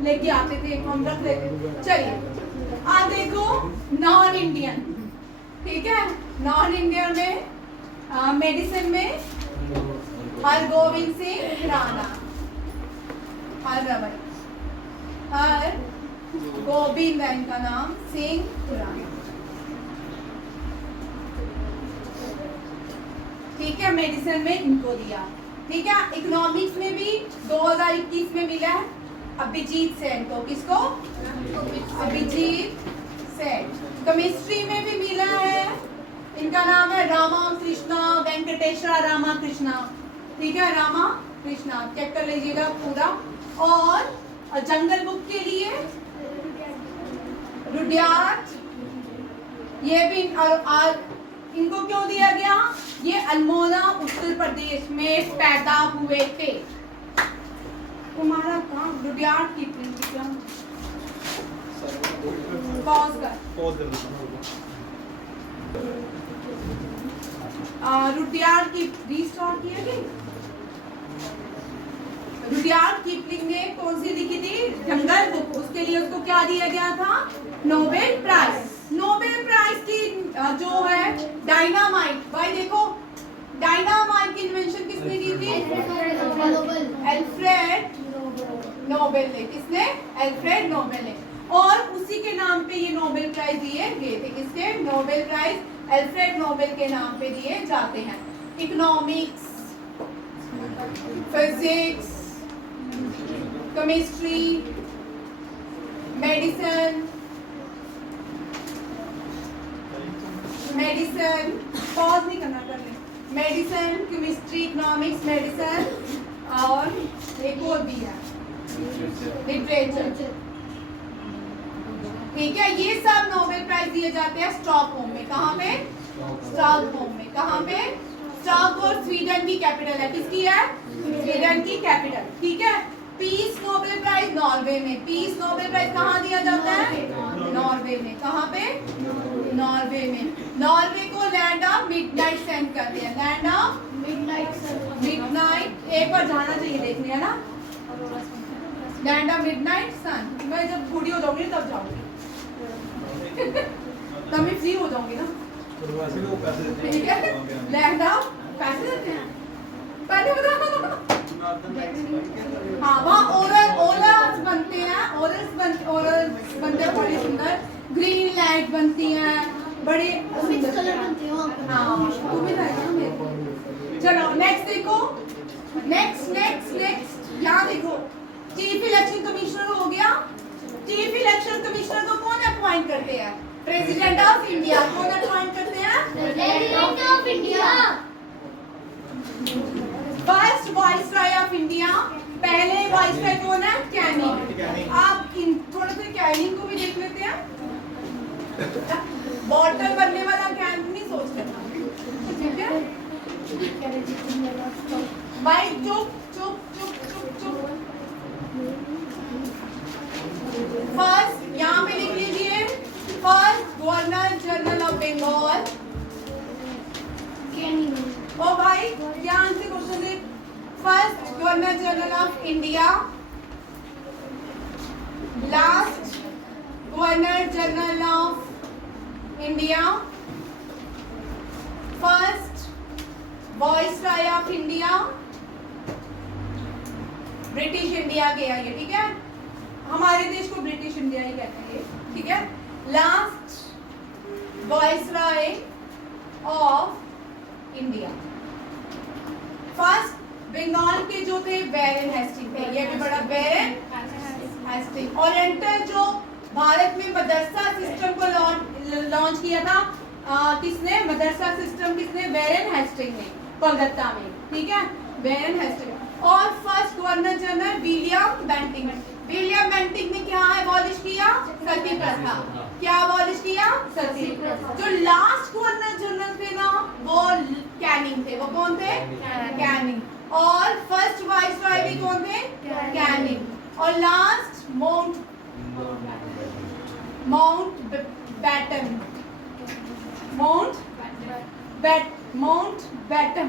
लेके आते थे, हम रख लेते। चलिए आप देखो नॉन इंडियन, ठीक है। नॉन इंडियन में मेडिसिन में हरगोविंद सिंह राणा, हर गोविंद का नाम सिंह राणा, ठीक है। मेडिसिन में इनको दिया, ठीक है। इकोनॉमिक्स में भी 2021 में मिला है अभिजीत सेन को, किसको, अभिजीत सेन। केमिस्ट्री में भी मिला है, इनका नाम है रामाकृष्णा वेंकटेश्वरा रामाकृष्णा, ठीक है, रामाकृष्णा, चेक कर लीजिएगा पूरा। और जंगल बुक के लिए रुडयार्ड, ये भी, और इनको क्यों दिया गया, ये अल्मोड़ा उत्तर प्रदेश में पैदा हुए थे। तुम्हारा काम रुडयार्ड की प्रिंट, पॉज कर, रुडयार्ड की रीस्टार्ट किया गया। रुडयार्ड किपलिंग ने कौन सी लिखी थी, जंगल बुक, उसके लिए उसको क्या दिया गया था, नोबेल प्राइज। नोबेल प्राइज की जो है डायनामाइट, भाई देखो डायनामाइट की इन्वेंशन किसने की थी, अल्फ्रेड नोबेल ने, किसने, अल्फ्रेड नोबेल ने। और उसी के नाम पे ये नोबेल प्राइज दिए गए थे, किसके, नोबेल प्राइज अल्फ्रेड नोबेल के नाम पे दिए जाते हैं। Economics, physics, chemistry, medicine, pause नहीं करना, कर ले, मेडिसिन, केमिस्ट्री, इकोनॉमिक्स, मेडिसिन, और एक और भी है लिटरेचर, ठीक है। ये सब नोबेल प्राइज दिए जाते हैं स्टॉकहोम में, कहाँ पे, स्टॉकहोम में, कहाँ पे, स्टॉकहोम स्वीडन की कैपिटल है, किसकी है, स्वीडन की कैपिटल, ठीक है। पीस नोबेल प्राइज नॉर्वे में, पीस नोबेल प्राइज कहाँ दिया जाता है, नॉर्वे में, कहाँ पे, नॉर्वे में। नॉर्वे को लैंड ऑफ मिडनाइट सन कहते हैं, लैंड ऑफ मिडनाइट, एक बार जाना चाहिए देखने, है ना, लैंड ऑफ मिडनाइट सन। मैं जब बूढ़ी हो जाऊंगी तब जाऊंगी, तब मैं फ्री हो जाऊंगी ना, ठीक है। लैंड ऑफ, पैसे देते हैं, पहले बताओ। हाँ वहाँ ओरल्स बनते हैं, ओरल्स बनते हैं बड़े सुंदर, ग्रीन लाइट बनती हैं बड़े मिक्स कलर बनते हैं वहाँ पे। हाँ वो भी था ना मेरे को। चलो नेक्स्ट देखो, नेक्स्ट यहाँ देखो, चीफ इलेक्शन कमिश्नर हो गया। चीफ इलेक्शन कमिश्नर को कौन अपॉइंट करते हैं? President of India. कौन अपॉइंट करते हैं? President of India. First viceroy of India, पहले वाइसरॉय कौन है? कैनिंग। आप इन थोड़ा सा कैनिंग को भी देख लेते हैं। बॉटल बनने वाला कैनिंग नहीं सोच रहे, ठीक है भाई? चुप चुप चुप चुप चुप। फर्स्ट यहाँ पे लिख लीजिए, first governor general of Bengal. ओ भाई ध्यान से क्वेश्चन दे। First governor general of India, last governor general of India, first viceroy of India, British India के है ये, ठीक है? हमारे देश को ब्रिटिश इंडिया ही कहते हैं, ठीक है? Last viceroy of India. First Bengal के जो थे बैरन हेस्टिंग थे, ये भी बड़ा बैरन हेस्टिंग। ओरिएंटल जो भारत में मदरसा सिस्टम को लॉन्च किया था, किसने? मदरसा सिस्टम किसने? बैरन हेस्टिंग ने, कोलकाता में, ठीक है? Warren Hastings. और first governor general William Bentinck. William Bentinck ने क्या अबॉलिश किया? सती प्रथा। क्या अबॉलिश किया? सती प्रथा। जो लास्ट गवर्नर जनरल थे ना वो कैनिंग थे। वो कौन थे? कैनिंग। और फर्स्ट वाइसरॉय भी कौन थे? कैनिंग। और लास्ट माउंटबेटन। माउंटबेटन,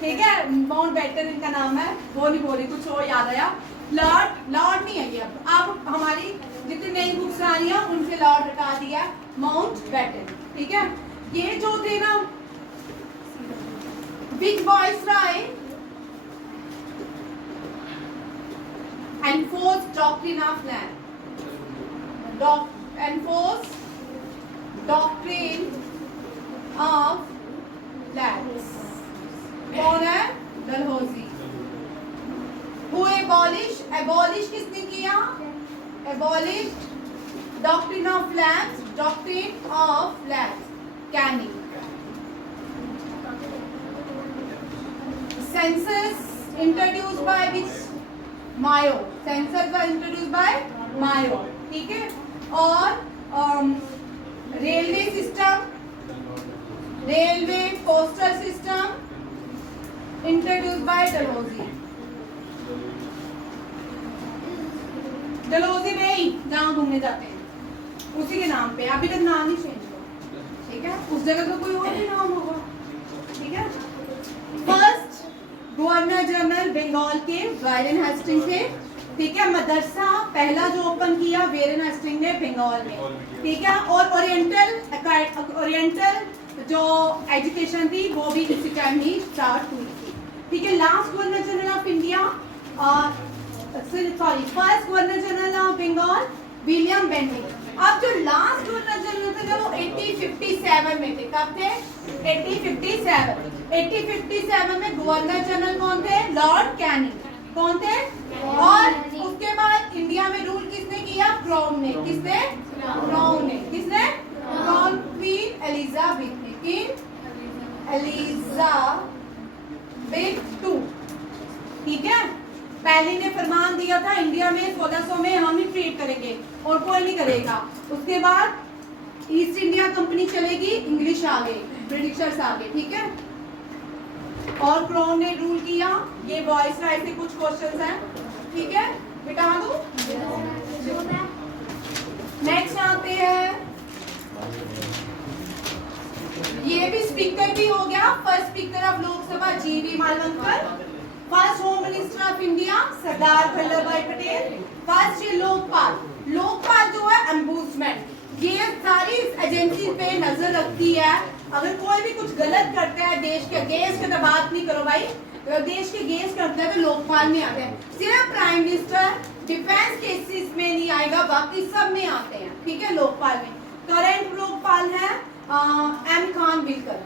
ठीक है? माउंटबेटन इनका नाम है, वो नहीं बोली, कुछ और याद आया। लॉर्ड नहीं है ये। अब हमारी जितनी नई बुक्स आ रही हैं उनसे लॉर्ड हटा दिया, माउंटबेटन, ठीक है? ये जो थे ना, big viceroy enforce doctrine of land, enforce doctrine of lands. कौन है? डलहौजी। Who abolish किसने किया? Abolish doctrine of lands, Canning। Census introduced by which? Mayo। Census was introduced by Mayo, ठीक है? और railway system, railway postal system introduced by Dalhousie। Dalhousie में ही जहाँ घूमने जाते हैं उसी के नाम पे, अभी तक नाम नहीं चेंज हुआ, ठीक है? उस जगह तो कोई और भी नाम होगा, ठीक है? फर्स्ट गवर्नर जनरल बंगाल के बैरन हेस्टिंग थे, ठीक है? मदरसा पहला जो ओपन किया बैरन हेस्टिंग ने बंगाल में, ठीक है? और ओरिएंटल जो एजुकेशन थी वो भी इसी टाइम ही स्टार्ट हुई थी, ठीक है? Last governor general of India, first governor general of Bengal William Bentinck. अब जो लास्ट गवर्नर जनरल थे वो 1857 में थे। कब थे? 1857 में गवर्नर जनरल कौन थे? Lord Canning. कौन थे? और उसके बाद इंडिया में रूल किसने किया? क्राउन ने। किसने? क्राउन ने। किसने? क्राउन, क्वीन एलिजाबेथ ने, क्वीन एलिजाबेथ II, ठीक है? पहले ने फरमान दिया था इंडिया में 1600 में हम ही ट्रेड करेंगे और कोई नहीं करेगा। उसके बाद ईस्ट इंडिया कंपनी चलेगी, इंग्लिश आ गए, ब्रिटिशर्स आ गए, ठीक है? और क्राउन ने रूल किया। ये वाइसरॉय से कुछ क्वेश्चंस हैं, ठीक है? बिठा दूं? नेक्स्ट आते हैं, ये भी स्पीकर भी हो गया। फर्स्ट स्पीकर ऑफ लोकसभा जीवी Mavalankar. First home minister of India Sardar Vallabh भाई पटेल। फर्स्ट ये लोकपाल। लोकपाल जो है एम्बूसमेंट, ये सारी एजेंसी पे नजर रखती है। अगर कोई भी कुछ गलत करता है देश के अगेंस्ट, तो बात नहीं करो भाई, देश के गेस्ट करते हैं तो लोकपाल में आते हैं। सिर्फ प्राइम मिनिस्टर डिफेंस केसेस में नहीं आएगा, बाकी सब में आते हैं, ठीक है, लोकपाल में। करंट लोकपाल है एम खान विल्कर,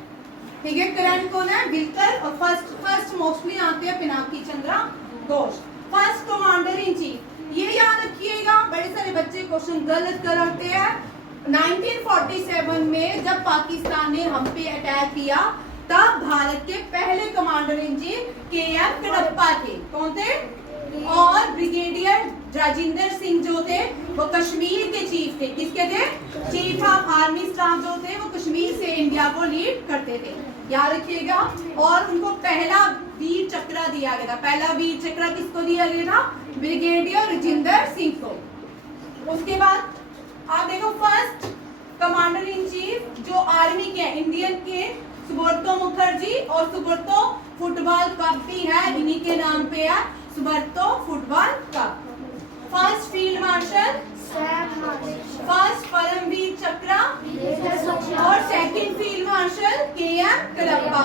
ठीक है, करंट कौन है, विल्कर। और फर्स्ट मोस्टली आते हैं Pinaki Chandra Ghosh. First commander in chief, ये याद रखिएगा, बड़े सारे बच्चे क्वेश्चन गलत करते हैं। 1947 में जब पाकिस्तान ने हम पे अटैक किया तब भारत के पहले commander in chief KM. Kadapa थे। कौन थे? और ब्रिगेडियर राजेंद्र सिंह जो थे वो कश्मीर के चीफ थे। किसके थे? चीफ ऑफ आर्मी स्टाफ जो थे वो कश्मीर से इंडिया को लीड करते थे, याद रखिएगा। और उनको पहला वीर चक्र दिया गया था। पहला वीर चक्र किसको दिया गया था? ब्रिगेडियर राजेंद्र सिंह को। उसके बाद आप देखो फर्स्ट कमांडर इन चीफ जो आर्मी के इंडियन के सुब्रतो मुखर्जी, और सुब्रतो फुटबॉल कप भी है इन्हीं के नाम पे है, Subroto football cup. First field marshal, first Param Vir Chakra, और second field marshal K M. Cariappa.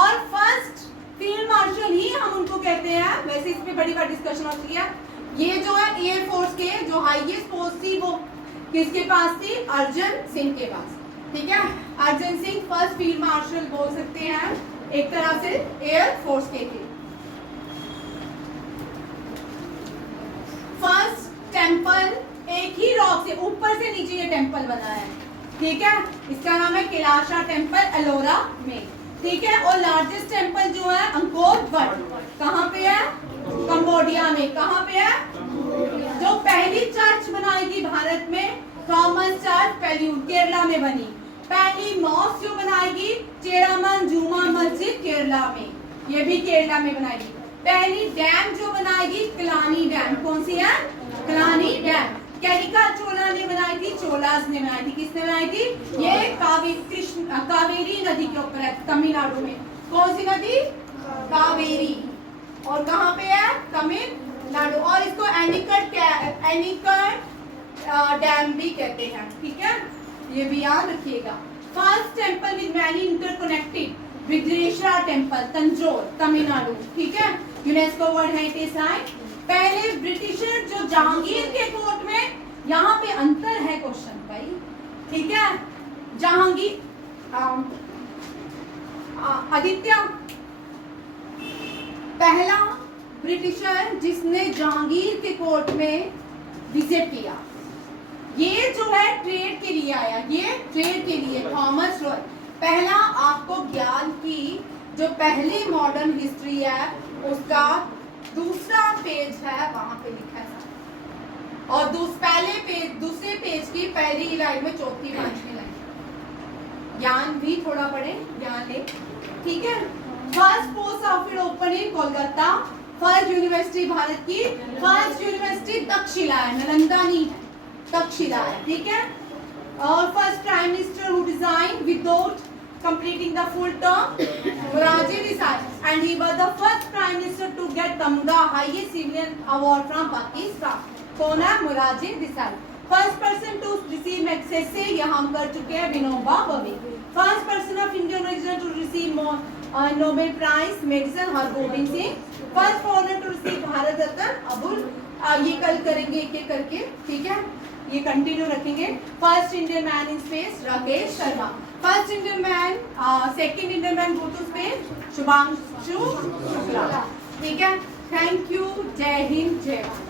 और फर्स्ट फील्ड मार्शल ही हम उनको कहते हैं, वैसे इस पे बड़ी बार डिस्कशन होती है। ये जो है एयरफोर्स के जो हाईएस्ट पोस्ट थी वो किसके पास थी? अर्जन सिंह के पास, ठीक है। Arjan Singh first field martial बोल सकते हैं, एक तरह से एयरफोर्स के थे। फर्स्ट टेंपल एक ही रॉक से ऊपर से नीचे ये टेंपल बना है, ठीक है, इसका नाम है कैलाशा टेंपल एलोरा में, ठीक है। और लार्जेस्ट टेंपल जो है अंकोर वट, कहाँ पे है? कंबोडिया में। कहाँ पे है? जो पहली चर्च बनाई थी भारत में, थॉमस चर्च पेल्यूड केरला में बनी। पहली मॉस्क जो बनाएगी चेरामन जुमा मस्जिद केरला में, ये भी केरला में बनाएगी। पहली डैम जो बनाएगी कलानी डैम, कौन सी है? कलानी डैम। कैलिका चोला ने बनाई थी, चोलास ने बनाई थी। किसने बनाई थी? ये कावेरी नदी के ऊपर है तमिलनाडु में। कौन सी नदी? कावेरी। और कहाँ पे है? तमिलनाडु। और इसको एनिकट डैम भी कहते हैं, ठीक है, ये भी याद रखिएगा। First temple with many interconnected Vidreshwara temple Tanjore Tamil Nadu, ठीक है, यूनेस्को वर्ल्ड हेरिटेज साइट। पहले ब्रिटिशर जो जहांगीर के कोर्ट में, यहाँ पे अंतर है क्वेश्चन भाई, ठीक है। जहांगीर आदित्य पहला ब्रिटिशर जिसने जहांगीर के कोर्ट में विजिट किया, ये जो है ट्रेड के लिए आया, ये ट्रेड के लिए थॉमस रॉय। पहला आपको ज्ञान की जो पहली मॉडर्न हिस्ट्री है उसका दूसरा पेज है, वहां पे लिखा है। और दूसरे पेज की पहली लाइन में चौथी पांचवी लाइन। ज्ञान भी थोड़ा पढ़े, ज्ञान ले, ठीक है। First post office open in Kolkata. First university Bharat की फर्स्ट यूनिवर्सिटी तक्षशिला है, नालंदा नहीं है, तक्षशिला है, ठीक है। और first prime minister who resigned without completing the full term, Morarji Desai, and he was the first prime minister to get Tamga highest civilian award from Pakistan. कौन है? Morarji Desai. First person to receive magsaysay यहाँ हम कर चुके हैं, Vinoba Bhave. First person of Indian origin to receive Nobel Prize medicine Hargovind Singh. First foreigner to receive Bharat Ratna Abul, ये कल करेंगे एक एक करके, ठीक है, ये कंटिन्यू रखेंगे। First Indian man in space Rakesh Sharma. First Indian man, second Indian man go to space Shubhanshu Shukla, ठीक है। थैंक यू, जय हिंद, जय भारत।